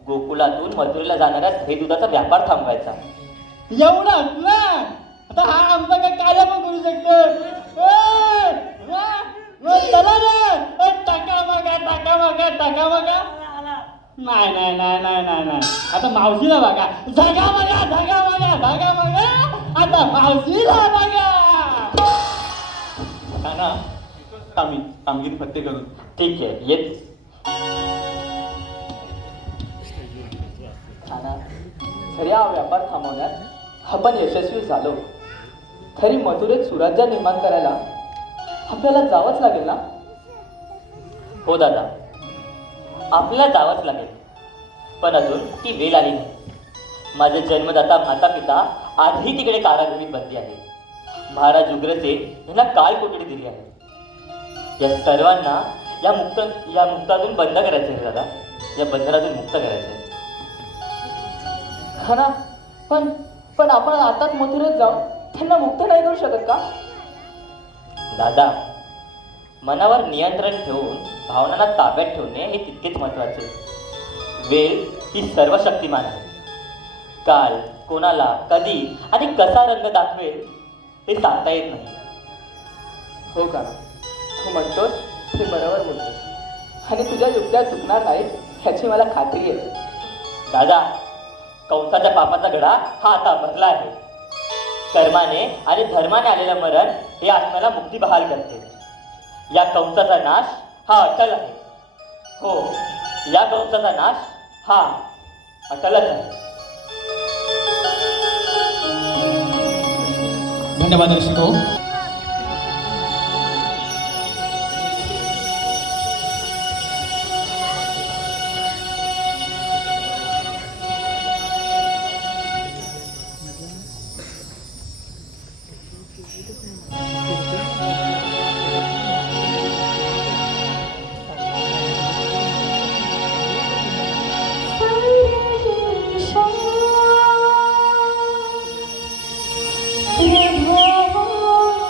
गोकुलातून मथुरेला जाणाऱ्या दही दुधाचा व्यापार थांबवायचा. एवढंच ना. आता हा आमचा काय कार्य पण करू शकतो. चला रे, टाका मागा. नाही. आता मावशीला बघा. जागा मागा. आता मावशीला बघा. हा ना, आम्ही कामगिरी फत्ते करू. ठीक आहे, येत. छाना, जरी हा व्यापार थांबवण्यात आपण यशस्वी झालो तरी मथुरेत सुराज्य निर्माण करायला आपल्याला जावंच लागेल ना? हो दादा, आपल्याला जावंच लागेल. पण अजून ती वेळ आली नाही. माझे जन्मदाता माता पिता आजही तिकडे कारागृहीत बंदी आहे. महाराज उग्रसेन यांना काल कोठडी दिली आहे. या सर्वांना या मुक्तातून बंद करायचे आहे दादा. या बंधनातून मुक्त करायचे. हा ना, पण आपण आताच मथुरेत जाऊ त्यांना मुक्त नाही करू शकत का? दादा, मनावर नियंत्रण ठेवून भावनांना ताब्यात ठेवणे हे तितकेच महत्वाचे. वेळ ही सर्वशक्तिमान आहे. काल कोणाला कधी आणि कसा रंग दाखवेल हे सांगता येत नाही. हो का? तू म्हणतोस ते बरोबर बोलतोस आणि तुझ्या युक्त्या चुकणार नाहीत ह्याची मला खात्री आहे. दादा, कंसाच्या पापाचा घडा हा आता भरला आहे. कर्माने आणि धर्माने आलेलं मरण हे आत्म्याला मुक्ती बहाल करते. या कंसाचा नाश हा अटल आहे. हो, या कंसाचा नाश हा अटलच आहे. धन्यवाद ऋषिको. प्रभो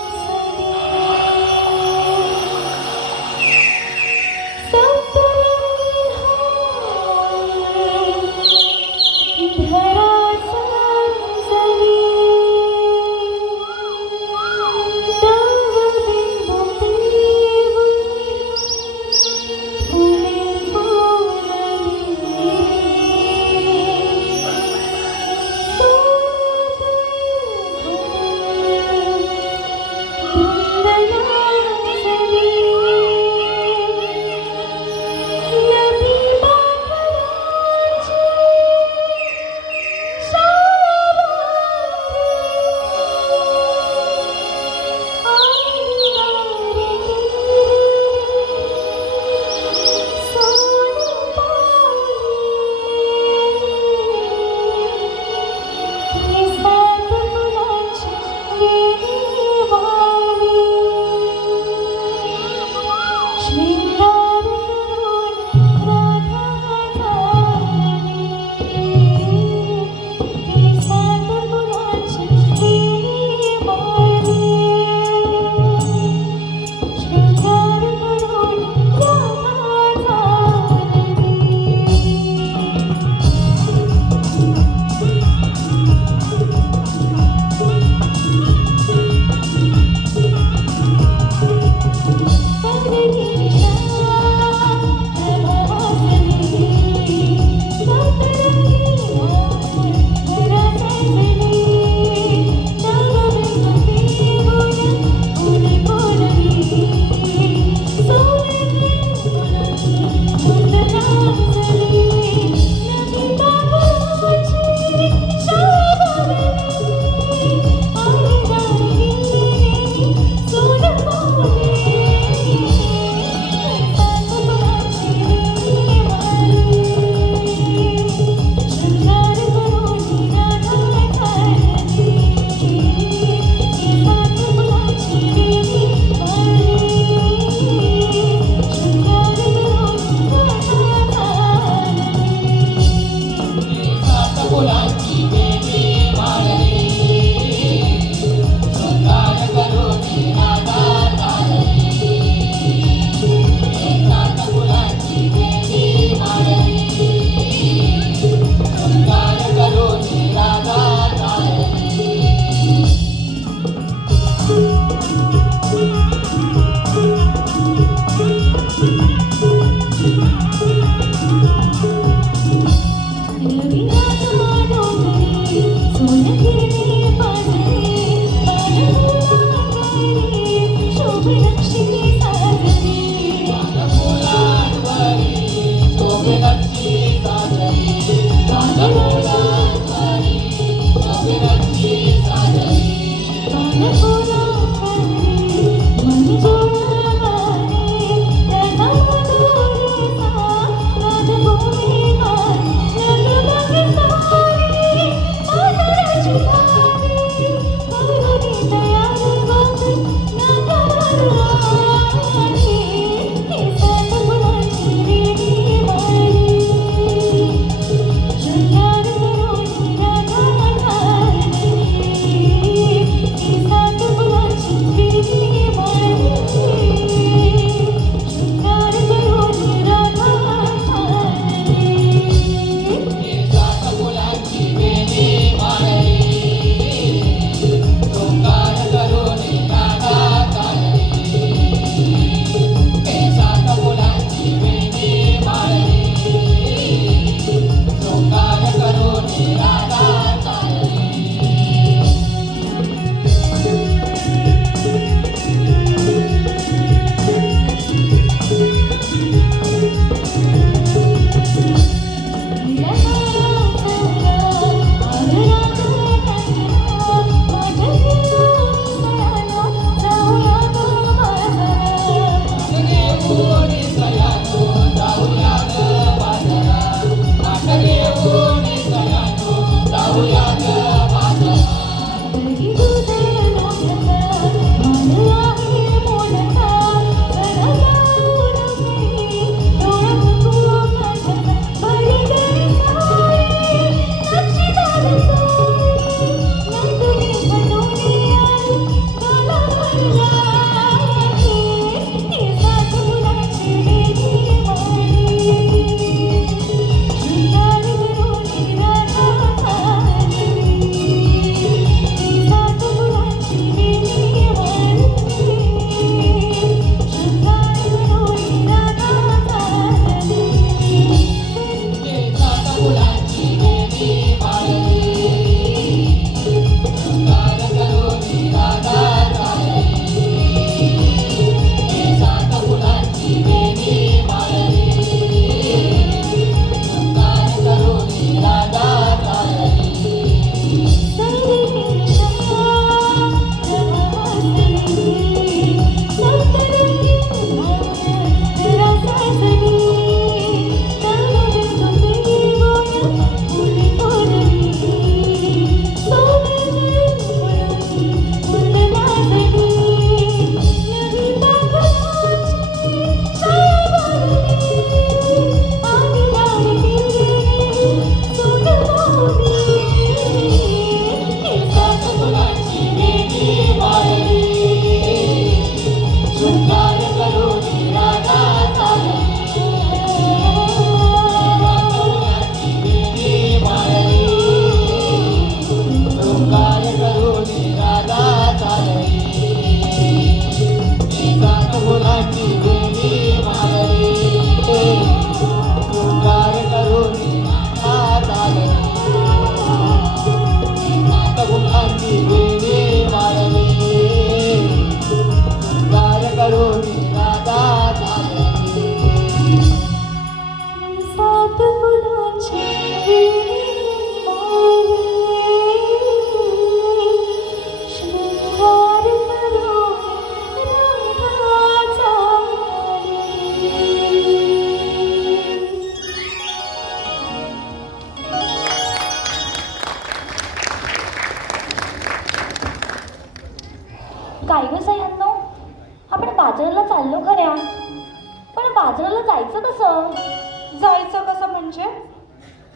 कसं? जायचं कसं म्हणजे?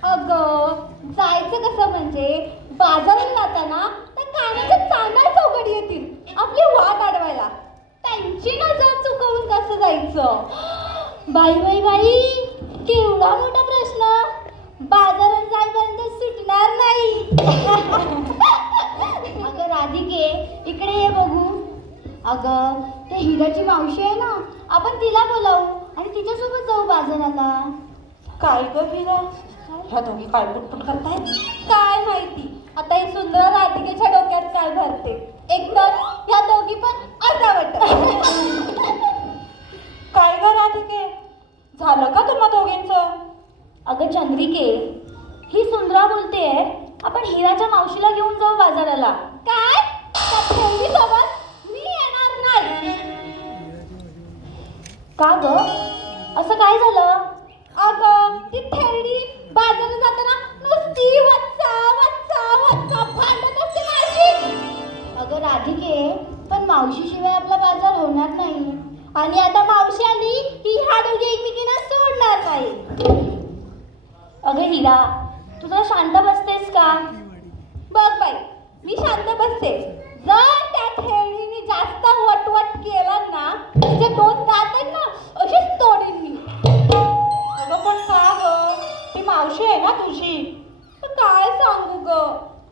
अगं जायचं कसं म्हणजे बाजारात जाताना त्या कानाच्या चांदण्या चौकडी येतील आपली वाट अडवायला. त्यांची नजर चुकवून कसं जायचं? बाई बाई बाई, केवढा मोठा प्रश्न. बाजारात जाईपर्यंत सुटणार नाही. अगं राधिके, इकडे ये बघू. अगं त्या हिराची मावशी आहे ना, आपण तिला बोलावू आणि तिच्यासोबत जाऊ बाजाराला. काय ग हिरा, ह्या दोघी काय पुटपुट करतायत? काय माहिती आता ही सुंदर राधिकेच्या डोक्यात काय भरते. एकदम या दोघी पण अर्धावट. काय ग राधिके, झालं का तुम्हा दोघींचं? अगं चंद्रिके, ही सुंदरा बोलतेय आपण हिराच्या मावशीला घेऊन जाऊ बाजाराला. काय? सोबत मी येणार नाही. का ग, असं काय झालं? अगं ती थेरडी बाजारात जाताना नुसती वच्चा वच्चा वच्चा भांडत असते माझी. अगं राधिके, पण मावशीशिवाय आपला बाजार होणार नाही. आणि आता मावशी आली की ह्या दोघी एकमेकींना सोडणार नाही. अगं हिरा, तू जरा शांत बसतेस का? बघ बाई, मी शांत बसते. जर त्या खेळणीने जास्त वटवट केलं ना, तिचे 2 दात आहेत ना अशीच तोडीन मी. अगं पण का ग, ती मावशी आहे ना तुझी. काय सांगू ग,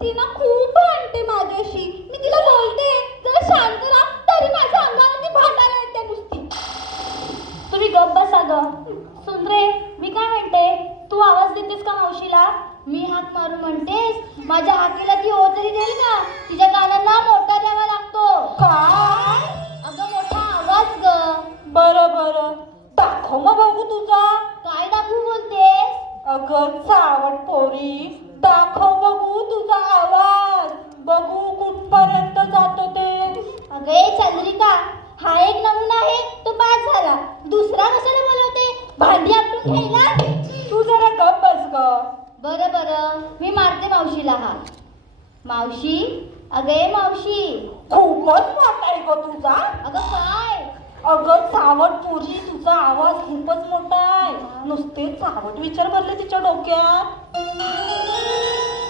ती ना खूप भांडते माझ्याशी. मी तिला बोलते जरा शांत राहा, तरी माझ्या अंगावर ती भांडायला येते नुसती. तुम्ही गप्प बसा ग. सुंदरे, मी काय म्हणते, तू आवाज देतेस का मावशीला? मी हाक मारून म्हणतेस? माझ्या हाकेला ती हो तरी देईल का? तिच्या कानांना मोठा द्यावा लागतो. काय? अगं मोठा आवाज ग. बरं बरं, दाखव मग बघू तुझा. काय दाखवू बोलतेस? अगं चावट पोरी, दाखव बघू तुझा आवाज. बघू कुठपर्यंत जातो ते. अगं ए चंद्रिका, हा एक नमुना आहे तो पास झाला. दुसरा कशाला बोलवते? भांडी आपटून खायला. तू जरा गप बस ग. बरं बरं, मी मारते मावशीला हाक. मावशी, अगं ए मावशी. खूपच मोठा आहे ग तुझा. अगं काय? अगं चावट पोरी, तुझा आवाज खूपच मोठा आहे. नुसते चावट विचार भरले तिच्या डोक्यात.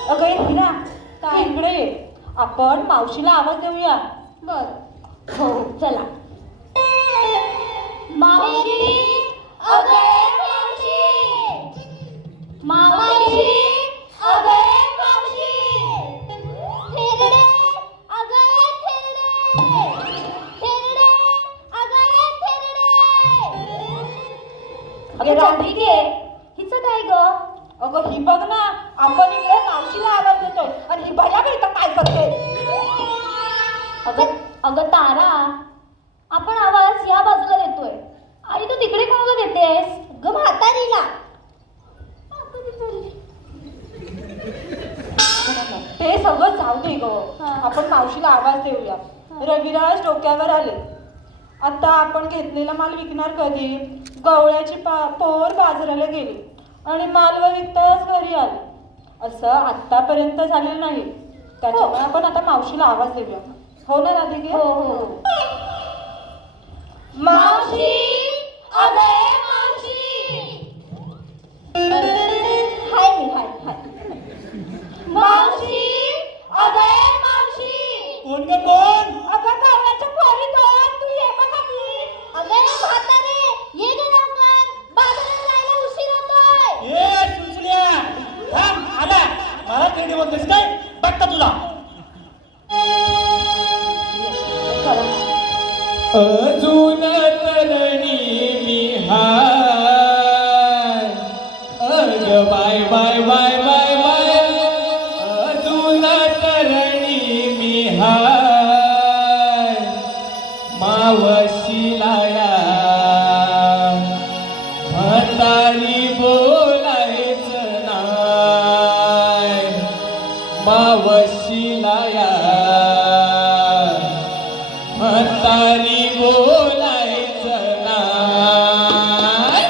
अगं ए हिरा, काय? इकडे ये. आपण मावशीला आवाज देऊया. बर हो, चला. मावशी, अगं ए मावशी. मावशी, अगं ए मावशी. थेरडे, अगं ए थेरडे. थेरडे, अगं ए थेरडे. अगं राधिके, हिचं काय ग? अगं ही बघ ना, आपण इकडे मावशीला आवाज देतोय आणि ही भल्या इथं काय करते? अगं अगं तारा, आपण आवाज या बाजूला देतोय आणि तू तिकडे कोणाला देतेस? ग म्हातारीला. ते सगळं जाऊ दे ग. हा. आपण मावशीला आवाज देऊया. रविराज डोक्यावर आले. आता आपण घेतलेला माल विकणार कधी? गवळ्याची पोर बाजाराला गेली आणि माल विकताच घरी आले. असं आतापर्यंत झालेलं नाही. त्याच्यामुळे आपण आता मावशीला आवाज देऊया. हो ना राधिके? हो हो. मावशी, अगं ए मावशी. हाय हाय हाय. मावशी, अगं ए मावशी. कोण ग कोण? अगं गवळ्याच्या पोरी दोन, तू ये बघा की. अगं ए म्हातारे, ये ग लवकर, बाजारात जायला उशीर होतोय. ए सुचल्या, थांब आला. मला थेडी बोलतेस काय? बघता तुला. अजून तरणी मी हाय. अग बाय बाय बाय बाय बाय. अजून तरणी मी हाय. मावशीला या म्हातारी बोलायचं नाय. मावशीला या म्हातारी बोलायचं नाय.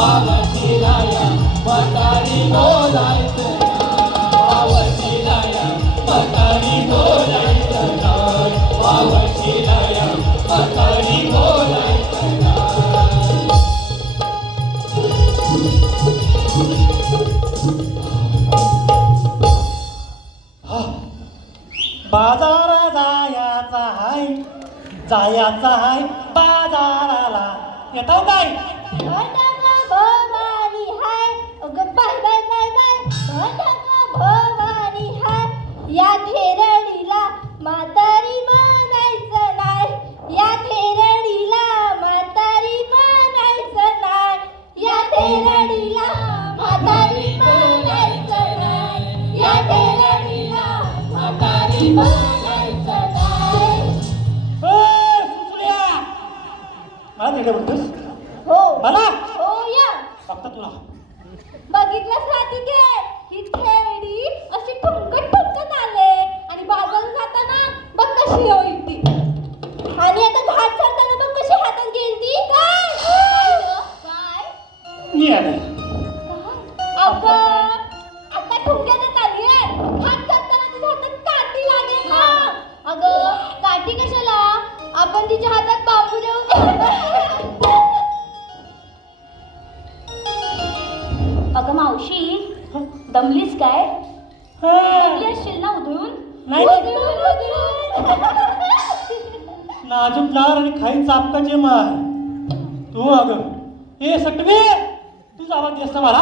मावशीला या म्हातारी बोलायचं मावशीला या म्हातारी बोलायचं मावशीला या म्हातारी बोलायचं बाजारा जायाचा हाय जायाचा हाय बाजाराला येतो काय भवानी हाय अगं bye bye bye bye Bhavani hi या थेरडीला म्हातारी म्हणायचं नाही या थेरडीला म्हातारी म्हणायचं नाही या थेरडीला म्हातारी म्हणायचं नाही या थेरडीला म्हातारी म्हणायचं नाही मला तिकडे बोलतोस हो मला हो या फक्त तुला बघितलंच राधिके ही थेरडी अशी ठुमकत ठुमकत आले आणि बाजारात जाताना बघ कशी होईल ती आणि आता घाट चढताना बघ कशी हातात गेली ती काय मी आले अगं आता ठुमक्यात आलीये घाट चढताना तुझ्या हातात काठी लागेल ना अगं काठी कशाला आपण तिच्या हातात बांबू देऊ अगं मावशी दमलीस काय दमली असशील ना उधळून नाही. नाजूक नार आणि खाई चापकाचे मार तू अगं ए सटवे तू आवाज देस ना मला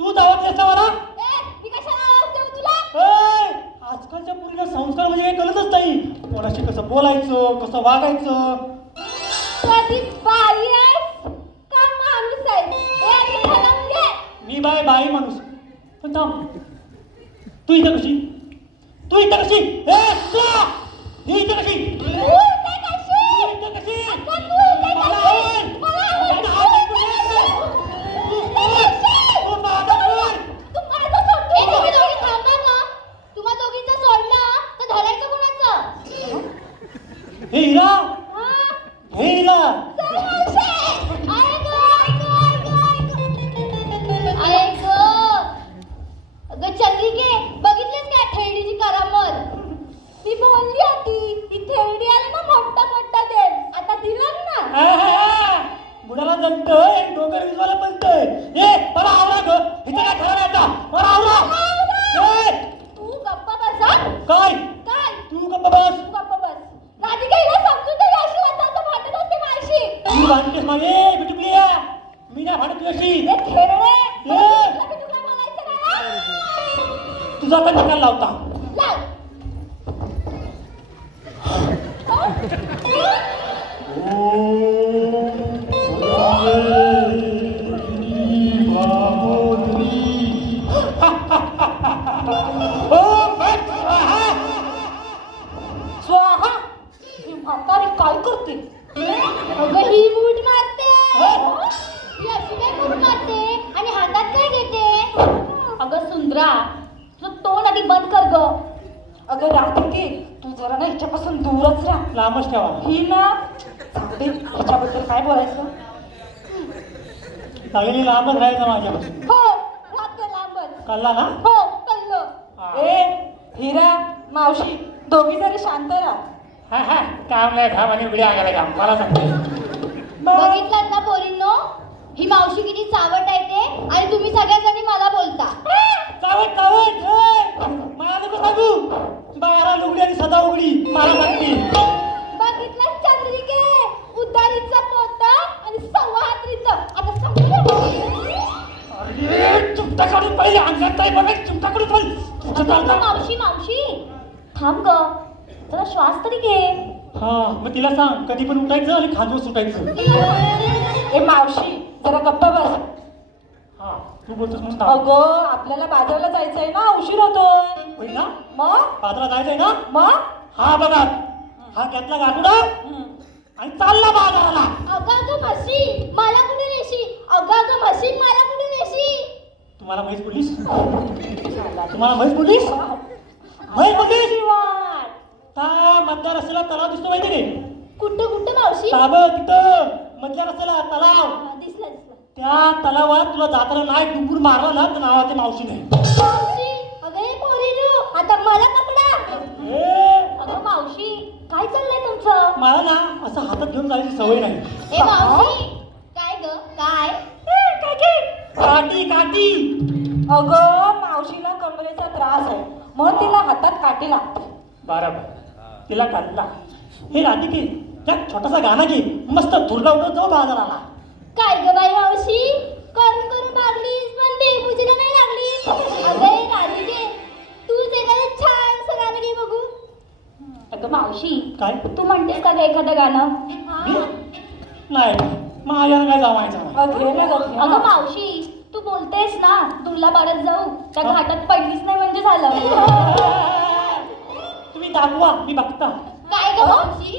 तू आवाज देस ना मला मी कशाला आवाज देऊ तुला ए, आजकालच्या मुलीला संस्कार म्हणजे काही कळतच नाही कोणाशी कसं बोलायचं कसं वागायचं कधी बाई आहेस का माणूस आहे हे आधी ठरवून घे मी बाई माणूस पण थांब तू इथं कशी ए तुला ही इथं कशी तू इथे कशी? इथं कशी अगं, तू इथे मला कशी? आवड. मला आवड. मला आवड तुझी. तू इथे कशी? तू माझा बोल. तू माझं सोडतो. तुम्ही दोघी थांबा ना. तुम्हा दोघींचं सोडलं तर धरायचं कोणाचं? हे हिरा हा? हे हिरा चल मावशे. आहे गं. आहे गं. अगं चंद्रिके, बघितलीस काय थेरडीची करामत? ती बोलली होती ती थेरडी आली ना मोठा दे आता दिलं ना बुडाला जमतोय डोकर विजवायला बोलतोय ए मला आवरा ग इथं काय खरं नाही आता मला आवरा ए तू गप्पा बस हा? काय काय तू गप्प बस तू गप्पा बस राधिका हिला समजून दे अशी वाचायचं भांडत असते माझी तू भांडतेस मागे बिटुकलिया मी नाही भांडत तुझ्याशी हे खेळणे ए! तुला बोलायचं नाही तुझा पण नकार लावता लाव स्वाहा ही म्हातारी काय करते अगं ही बूट मारते ही अशी काय बूट मारते आणि हातात काय घेते अगं सुंदरा तुझं तोंड आधी बंद कर ग अगं राधिके तू जरा ना हिच्यापासून दूरच राहा लांबच ठेवा ही ना जाऊ दे हिच्याबद्दल काय बोलायचं लागली लांबच राहायचं माझ्यापासून हो राहते लांबच कळला ना हो कळलं ए हिरा मावशी दोघी जरी शांत राहा हा काम नाही घाम आणि उघड्या आगायला काम मला सांगते बघितलं ना पोरींनो ही मावशी किती चावट आहे ते आणि तुम्ही सगळ्याजणी मला बोलता चावट मला नको सांगू 12 लुगडी आणि सदा उघडी मला सांगते बघितलं चंद्रिके उदारीचं पोत आणि सव्वाहात्रीचं आता समजलं अरे चुपता काढून पहिले अंगात काय बघा चुपता काढून पहिले अगं मावशी थांब ग जरा श्वास तरी घे हा मग तिला सांग कधी पण उठायचं आणि खांदवर सुटायचं ए मावशी जरा गप्पा बस हा तू बोलतोस म्हणून सांग. अगं आपल्याला बाजारला जायचंय ना उशीर होतोय होईल ना मग पात्रात जायचंय ना मग हा बघा हा घेतला गाठुडा आणि चालला बाजाराला अगं म्हशी मला कुठे नेशी अगं म्हशी मला कुठे नेशी तुम्हाला म्हैस बोललीस तुम्हाला म्हैस बोललीस म्हैस बोललीस ता मधल्या रस्त्याला तलाव दिसतो माहिती रे कुठं मावशी ताब तिथं मधल्या रस्त्याला तलाव दिसला त्या त्या तलावात तुला जाताना नाही डुंबूर मारला ना तर नावाची मावशी नाही. मावशी अगं हे पोरीनू, आता मला पकडा. ए, अगं मावशी काय चाललंय तुमचं? मला ना असं हातात घेऊन जायची सवय नाही. ए मावशी काय ग काय काठी काठी. अगं मावशीला कमरेचा त्रास आहे म्हणून तिला हातात काठी लागते. बरोबर तिला काढला. हे राधिके त्या छोटासा गाणं घे, मस्त तुरला उडत जाऊ बाजाराला. काय ग बाई मावशी करून करून भागलीस पण देवपूजेला नाही लागली. अगं राधिके तूच एखादं छानसं गाणं घे बघू. अगं मावशी काय तू म्हणतेस का ग एखादं गाणं? मी? नाही माझ्याला काय जमायचं नाही. घे ना गं, घे अगं ना. मावशी तू बोलतेस ना तुला बारात जाऊ त्या घाटात पडलीच नाही म्हणजे झालं. तुम्ही दाखवा मी बघता. काय ग मावशी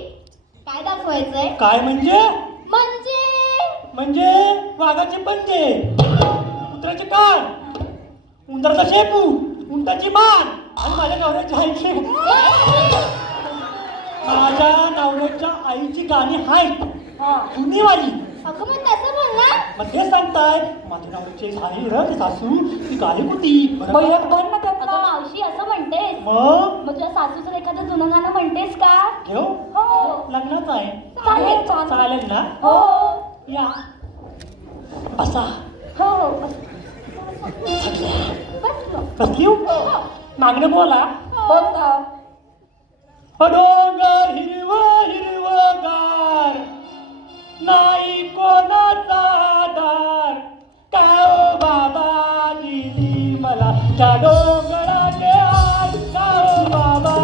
काय दाखवायचंय? काय म्हणजे म्हणजे म्हणजे वाघाचे पंजे, कुत्र्याचे कान, उंदराचा शेपू, उंटाची मान आणि माझ्या नवऱ्याच्या आईची माझ्या नवऱ्याच्या आईची गाणी आहेत हा. जुनीवाली. अगं मग तसं बोल ना. मग ते सांगताय माझ्या नवऱ्याची आई र ती सासू ती गाणी होती. मग एक म्हण ना अगं त्यातलं. मावशी असं म्हणतेस मग मग तुझ्या सासूचं एखादं जुनं गाणं म्हणतेस का? घेऊ हो लग्नाच आहे. चालेल चालेल ना. हो या बसा. हो हो बस. कसली हो? मागणं बोला. कोणतं? डोंगर हिरवगार नाही कोणाचा आधार, काय ओ बाबा दिली मला त्या डोंगराचे हार, काय ओ बाबा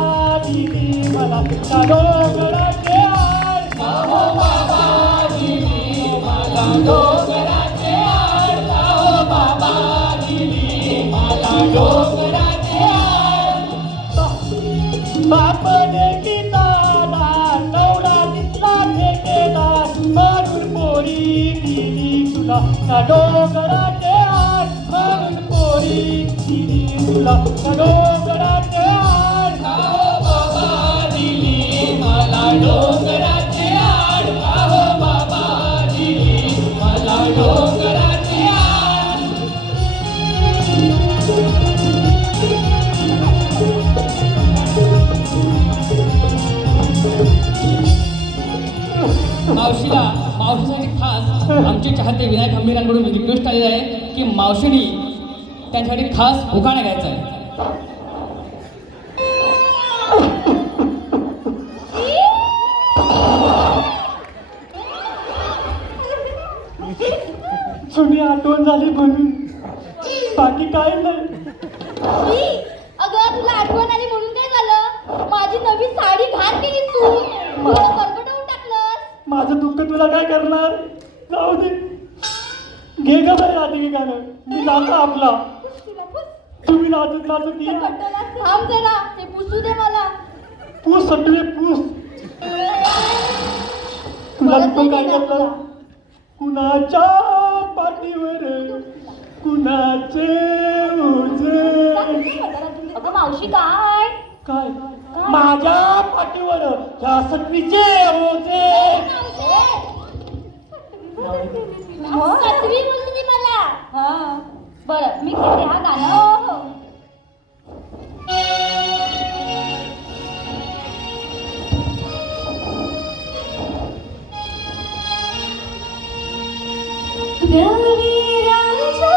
दिली मला त्या डोंगराचे हार, काय ओ बाबा दिली मला डोंगराचे हार, काय ओ बाबा दिली मला डोंगराचे हार. बापने गीतादार नवरा तिथला ठेकेदार म्हणून पोरी दिली तुला त्या डोंगराचे हार, म्हणून पोरी दिली तुला त्या डोंगराचे हार, काहो बाबा दिली मला डोंगराचे हार, काहो बाबा दिली मला डोंगराचे हार. मावशीसाठी खास आमचे चाहते विनायक हंबीरांकडून रिक्वेस्ट आलेली आहे की मावशीनी त्यांच्यासाठी खास उखाणा घ्यायचा आहे. जुनी आठवण झाली म्हणून बाकी काय नाही. अगं तुला आठवण आली म्हणून काय झालं? माझी नवी साडी घाण केलीस तू. मला करकटवून टाकलंस. माझं दुःख तुला काय करणार. जाऊ दे घे का बरं राहते की गाणं. मी जातो आपला. तुम्ही नाचत नाचत या. थांब जरा ते पुसू दे मला. पूस सगळे पूस. तुला परत तो नाही काय देणार करता. तुला. कुणाच्या पाठीवर कुणाचे ओझे. अगं मावशी काय? काय माझ्या पाठीवर ह्या सटवीचे ओझे. सटवी बोलली ती मला. हा. बरं मी घेते हा गाणं. हो हो. रवी राजा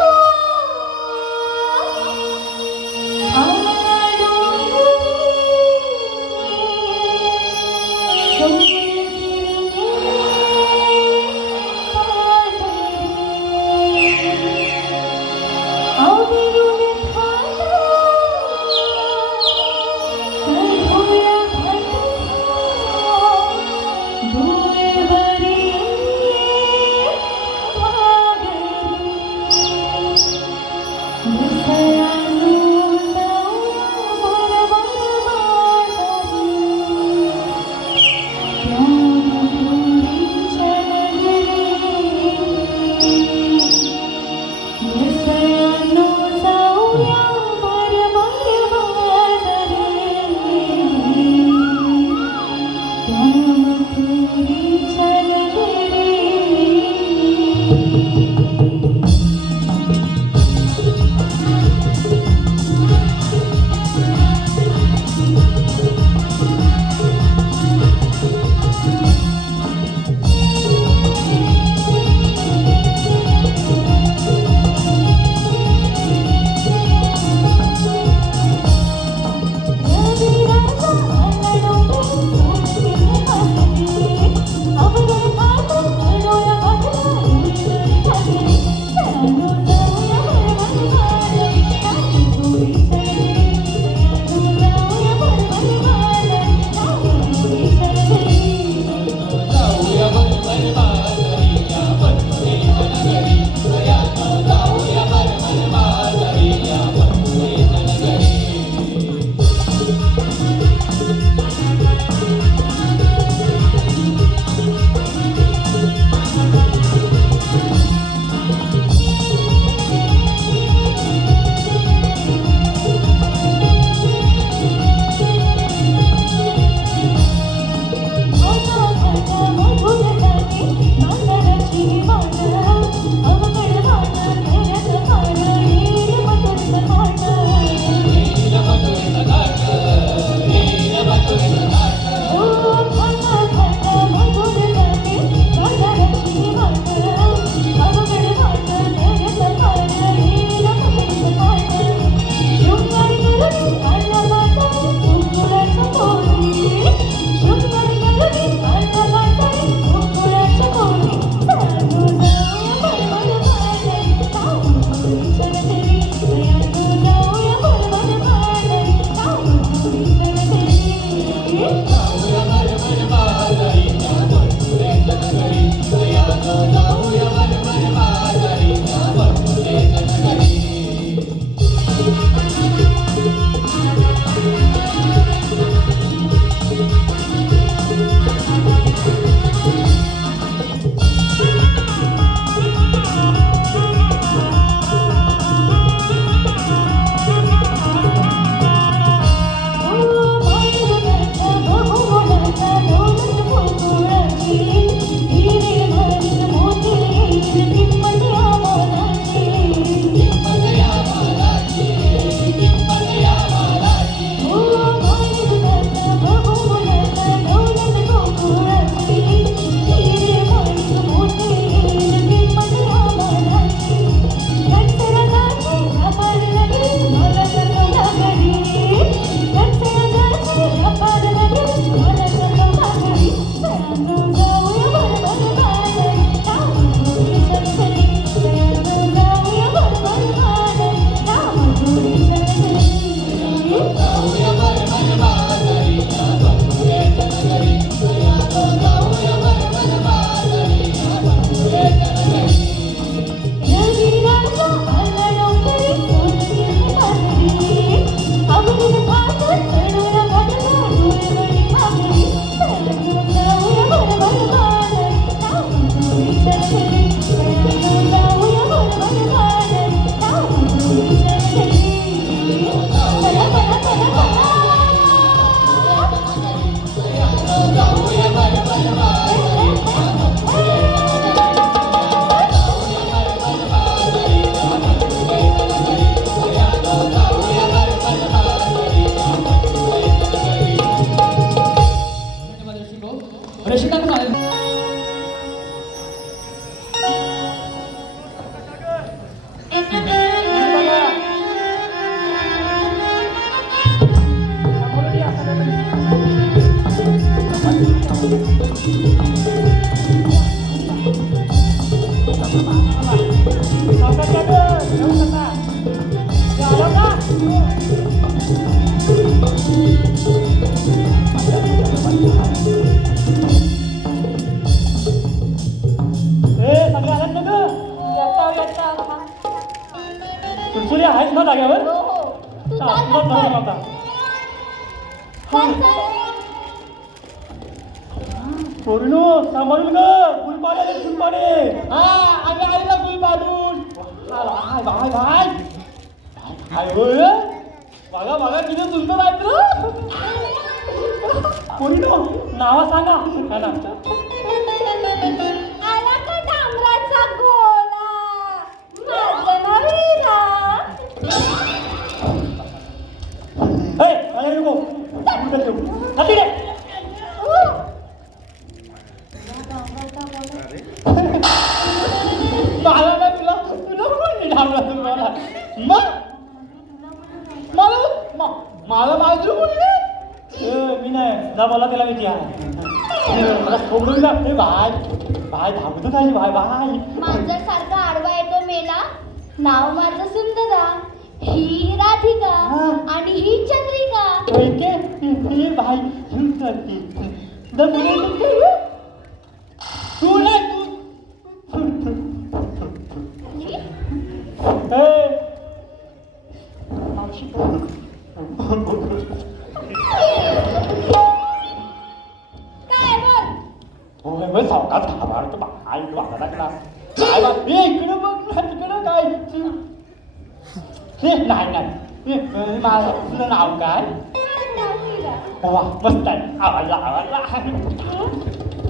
बासुरी आहेस ना जागेवर? हो हो तू चाल तुला धरून लवकर. आता. चल चल. पोरीनो सांभाळून ग, फुलपाडे आले, फुलपाडे. हा आम्ही आले ना फुलपाडून. भाई भाई भाई भाई होय. बघा बघा किती सुंदर आहेत रे. पोरीनो नाव सांगा. काय नाव? आला का डांबराचा गोळा माझं नाव हिरा. ए अरे नको कुठे ठेवू खाली रे. मला ना तुला तुला कोणी डांबराचा गोळा मग मला बाजू बोलले मी नाही जा बोला त्याला मी ती आहे मला सोडून जा ए भाई भाई धावतो काय भाई भाई मांजरसारखा आडवा येतो मेला. नाव माझं सुंदरा, ही राधिका आणि ही चंद्रिका. ओके भाई तू नाही काय बोल? होय होय सावकाश घाबरतो बाय वागा लागला काय बा इकडं बघ ना तिकडं काय हे नाही नाही माझं तुझं नाव काय? नाव हिरा. वा मस्त आहे आवाजला आवाजला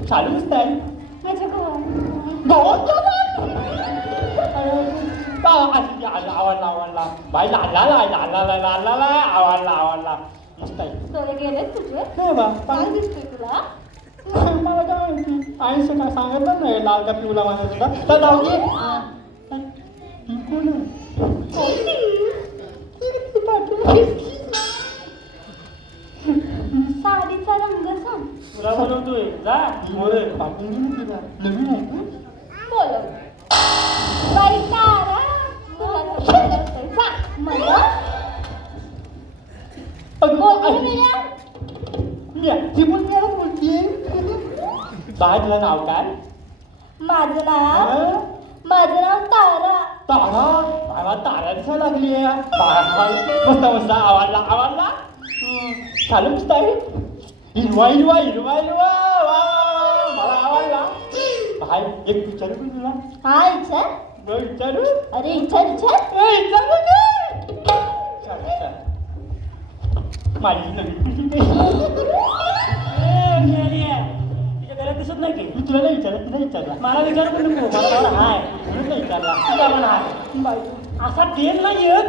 चालू मस्त आहे माझ्या आवडला आवडला बाई लाला लाला लाला लाला आवडला आवडला मस्त आहे डोळे गेले तुझे. हे बा काय दिसतोय तुला? मला काय माहिती आईचं काय सांगितलं नाही लाल का पिवला माझ्या सुद्धा तर जाऊ दे कोण साडीचा रंग सांग. तुला बोलवतोय जा मोरे पाठवून घेऊन तुला नवीन आहे बोलव. बाई तारा तुला तर बोलवतोय. सांग मला. ती पण मला बोलतीये बाय तुला नाव काय? माझं नाव तारा. तारा बाबा तारा दिसायला लागली मस्त मस्त आवडला आवडला चालू मस्त आहे हिरवा हिरवा हिरवा हिरवा वा वा वा मला आवडला भाई एक विचारू पण तुला हा इच्छा. विचारू अरे इच्छा इच्छा. विचारू माझी नवीन तिच्या घरात दिसत नाही की मी तुला नाही विचारत तुला विचारला मला विचार पण नको मला हाय म्हणून नाही विचारला तुला पण हाय असा तेल नाही येत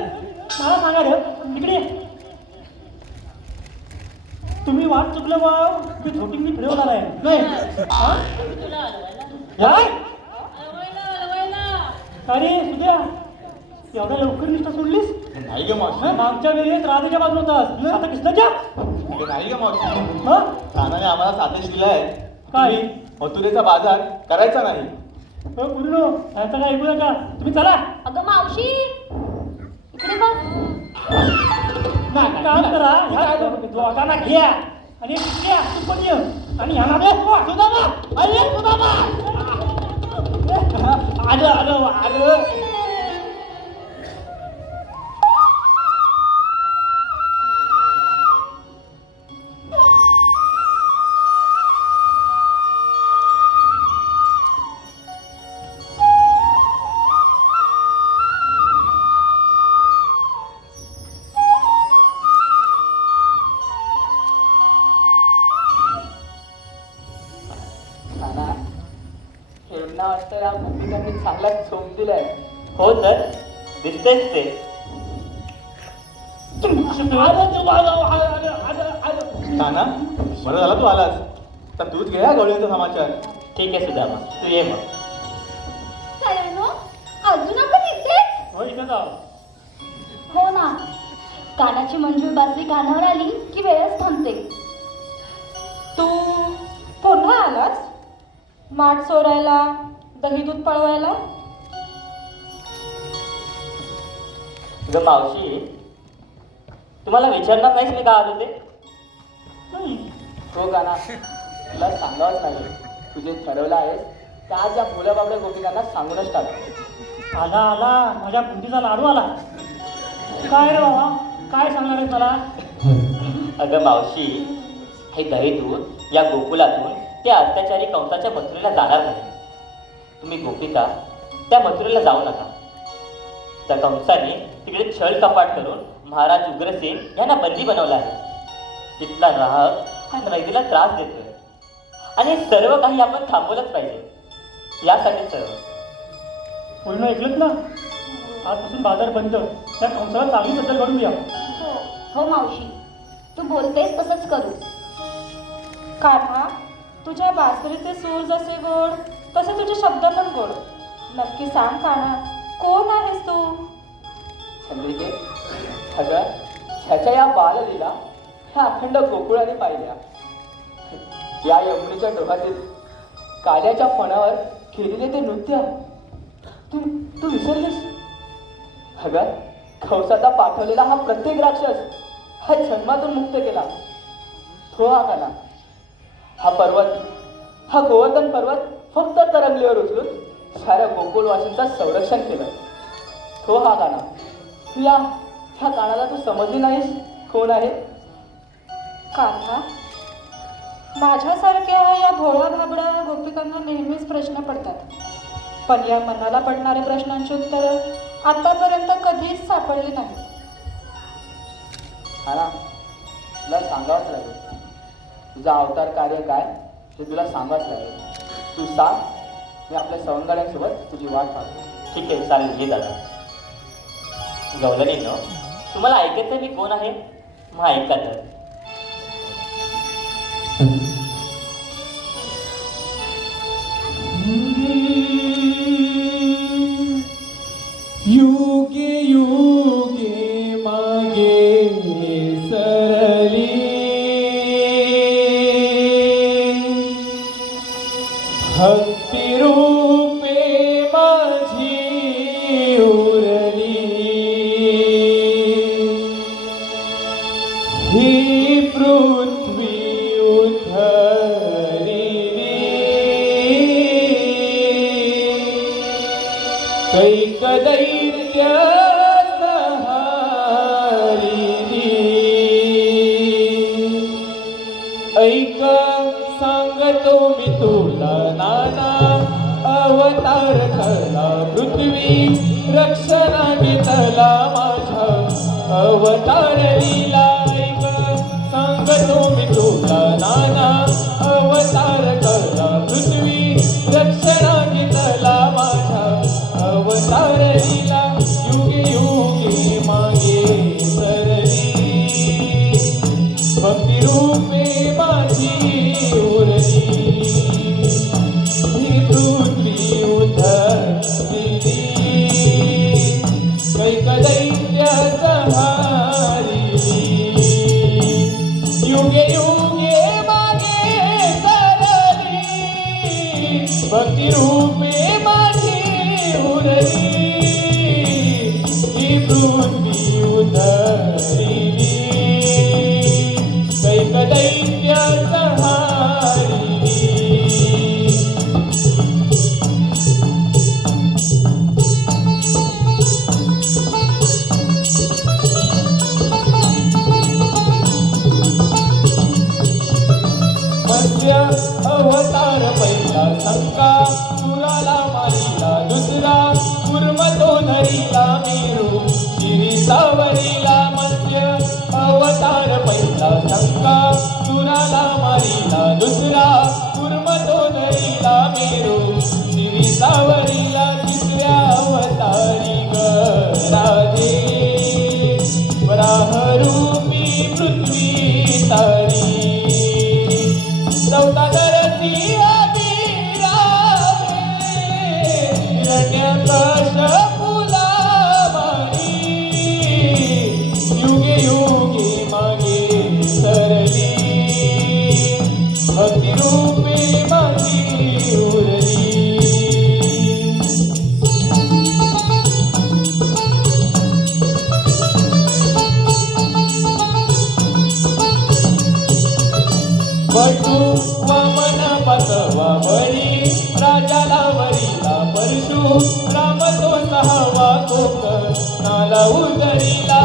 मला सांगा रे इकडे तुम्ही वाट चुकलं बा मी झोटिंग मी फिरवणार आहे नाही अरे सुद्या एवढ्या लवकर निष्ठा सोडलीस नाही गे मावशी मागच्या वेळेस राधेच्या बाजूला होतास आता कृष्णाच्या नाही गे मावशी हं? राणाने आम्हाला आदेश दिलाय काय? मथुरेचा बाजार करायचा नाही पूर्ण याचं काय ऐकू नका तुम्ही चला अगं मावशी इकडे बघ. काम करा ह्या दोघांना घ्या आणि घ्या तू पण ये आणि ह्याला दे सुदामा अरे सुदामा आलं आलं आलं वाटतं या भूमिकांनी चांगला झोप दिलाय. हो तर दिसतेच ते नाना बरं झालं तू आलास तर तूच घे या गवळीचा समाचार ठीक आहे सुदामा तू ये मग सयानो अजून आपण इथेच. हो इथं जाऊ हो ना कानाची मंजूळ बासरी कानावर आली की वेळच थांबते. तू पुन्हा आलास माठ चोरायला दही दूध पळवायला. ग मावशी तुम्हाला विचारणार नाहीस मी का आलो ते हो गाणा तुला सांगावंच लागेल तुझे ठरवलं आहेस त्या आज या भोल्या बाबड्या गोपिकांना सांगूनच टाक. आला आला माझ्या बुंदीचा लाडू आला काय रे बाबा, काय सांगणार आहेस मला? अगं मावशी, हे दहेतून या गोकुलातून त्या अत्याचारी कंसाच्या मथुरेला जाणार नाही. तुम्ही गोपिका त्या मथुरेला जाऊ नका. त्या कंसाने तिकडे छळ कपाट करून महाराज उग्रसेन यांना बंदी बनवला आहे. तिथला राहक हा नैवेला त्रास देतोय आणि हे सर्व काही आपण थांबवलंच पाहिजे. यासाठी सर्व पूर्ण ऐकलंच ना? आजपासून बाजार बंद. त्या कंसाला चांगली बद्दल करून द्या. हो मावशी, तू बोलतेस तसंच करू. कान्हा, तुझ्या बासरीचे सूर जसे गोड तसे तुझे शब्द पण गोड. नक्की सांग कान्हा, कोण आहेस तू? चंद्रिके, अगं ह्याच्या या बाललीला ह्या अखंड गोकुळाने पाहिल्या. या यमुनेच्या डोहातील काल्याच्या फणावर केलेले ते नृत्य तू तू विसरलीस? अगं कंसाचा पाठवलेला हा प्रत्येक राक्षस हा जन्मातून मुक्त केला. तो हा काना, हा पर्वत, हा गोवर्धन पर्वत फक्त तरंगलीवर उचलून साऱ्या गोकुळवासींचं संरक्षण केलं. तो हा काना. ह्या कानाला तू समजली नाहीस कोण आहे? कान्हा, माझ्यासारख्या या भोळ्या भाबड्या गोपिकांना नेहमीच प्रश्न पडतात, पण या मनाला पडणाऱ्या प्रश्नांची उत्तरं आतापर्यंत कधीच सापडली नाही. हा, तुला सांगावंच लागेल. तुझा अवतार कार्य काय ते तुला सांगावंच लागेल. तू सांग, मी आपल्या सवंगड्यांसोबत तुझी वाट पाहतो. ठीक आहे, चालेल. ये दादा. गवलनीनो, तुम्हाला ऐकायचं मी कोण आहे? मग ऐका तर. युगे युगे मागे सरली भक्ती रूपे माझी उरली. ही पृथ्वी उधरली कैक दैत्य सहारिली. ऐक सांगतो मी तुला नाना अवतार कला पृथ्वी रक्षणा घेतला माझ्या अवतार लीला. ऐक सांगतो मी तुला नाना अवतार कला पृथ्वी रक्षणा घेतला माझ्या अवतार लीला. युगे युगे मागे सरली भक्ती रूपे माझी उरली. ही पृथ्वी उधरली कैक दैत्य सहारिली. युगे युगे मागे सरली भक्ती रूपे माझी उरली. ही पृथ्वी उधरली कैक दैत्य सहारिली. मध्य अवतार पहिला शंका सुराला मारिला दुसरा कुर्मतो धरिला मेरू शिरी सावरीला. मध्य अवतार पहिला शंका सुराला मारिला दुसरा कुर्मतो धरिला मेरू शिरी सावरीला. तिसऱ्या अवतारी ग राधे वराहरूपी पृथ्वी तारी. चौथा धरती अभिराजे हिरण्यकश्यपूला मारी. युगे युगे मागे सरली भक्ती रूपे माझी उरली. वटू वामन बसवा बळी राजाला वरीला परशु राम तो सहावा कोक नाला उदरीला.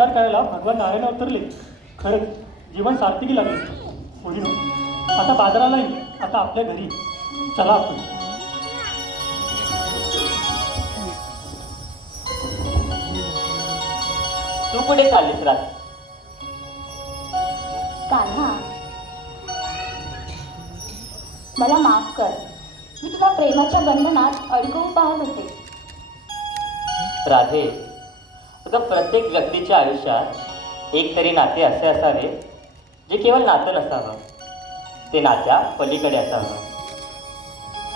उद्धार करायला भगवान नारायण अवतरले. खरंच जीवन सार्थकी लागले. मुलीनो, आता बाजाराला नाही, आता आपल्या घरी चला आपण. तू कुठे चाललीस रात? कान्हा, मला माफ कर. मी तुला प्रेमाच्या बंधनात अडकवून पाहत होते. राधे, अगं प्रत्येक व्यक्तीच्या आयुष्यात एक तरी नाते असे असावे जे केवळ नातं नसावं, ते नात्या पलीकडे असावं.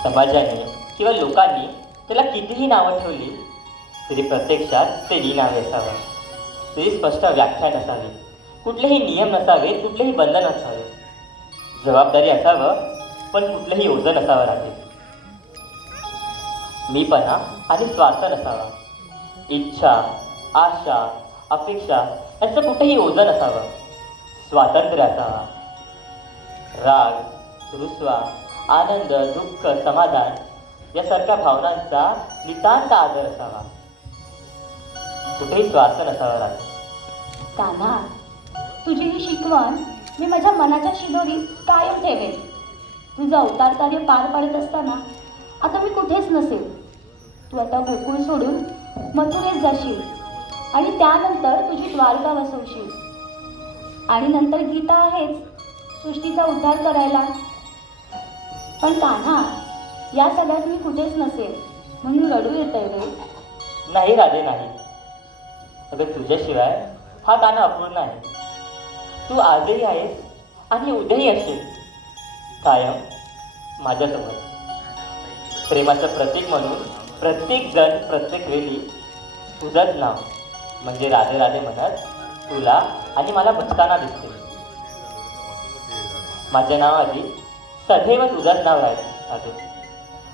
समाजाने किंवा लोकांनी त्याला कितीही नावं ठेवली तरी प्रत्यक्षात ते नावे असावं. तरी स्पष्ट व्याख्या नसावी, कुठलेही नियम नसावे, कुठलेही बंधन नसावे. जबाबदारी असावं पण कुठलंही ओझं नसावं. राहते मीपणा आणि स्वार्थ नसावा. इच्छा, आशा, अपेक्षा यांचं कुठेही ओझं नसावं. स्वातंत्र्य असावा. राग, रुसवा, आनंद, दुःख, समाधान यासारख्या भावनांचा नितांत आदर असावा. कुठेही स्वार्थ नसावा. राहते कान्हा, तुझी ही शिकवण मी माझ्या मनाच्या शिदोरीत कायम ठेवेन. तुझं अवतार कार्य पार पाडत असताना आता मी कुठेच नसेल. तू आता गोकुळ सोडून मथुरेत जाशील आणि त्यानंतर तुझी द्वारका वसवशील. आणि नंतर गीता आहेच सृष्टीचा उद्धार करायला. पण कान्हा, या सगळ्यात मी कुठेच नसेल म्हणून रडू येतंय रे. नाही राधे, नाही. अगं तुझ्याशिवाय हा गाणं अपूर्ण आहे. तू आजही आहेस आणि उद्याही असशील कायम माझ्यासोबत. प्रेमाचं प्रतीक म्हणून प्रत्येक जण प्रत्येक वेळी तुझंच नाव म्हणजे राधे राधे म्हणत तुला आणि मला बसताना दिसते. माझ्या नावाआधी सदैव तुझंच नाव राधे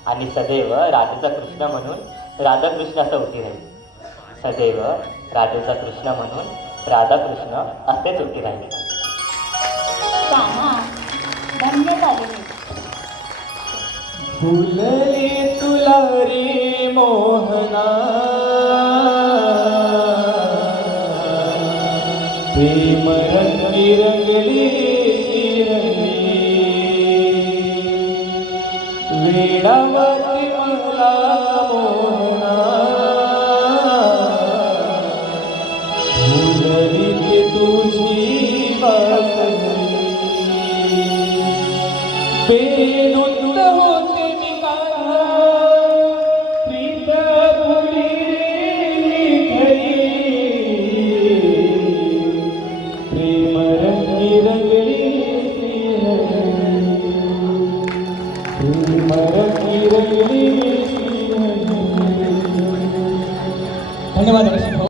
आणि सदैव राधेचा कृष्ण म्हणून राधाकृष्ण असं उभी राहील. सदैव राधेचा कृष्ण म्हणून राधाकृष्ण असेच उभी राहील. कान्हा, धन्य झाले मी. फुलले तुला रे मोहना, प्रेम रंगी रंगली शिरली, वेडावती मला मोहना, फुलली ते तुझी वासली, बेनुत होते मी कान्हा, प्रीत भुली खरी, प्रेम रंगी रंगली प्रेम रंगी रंगली. धन्यवाद.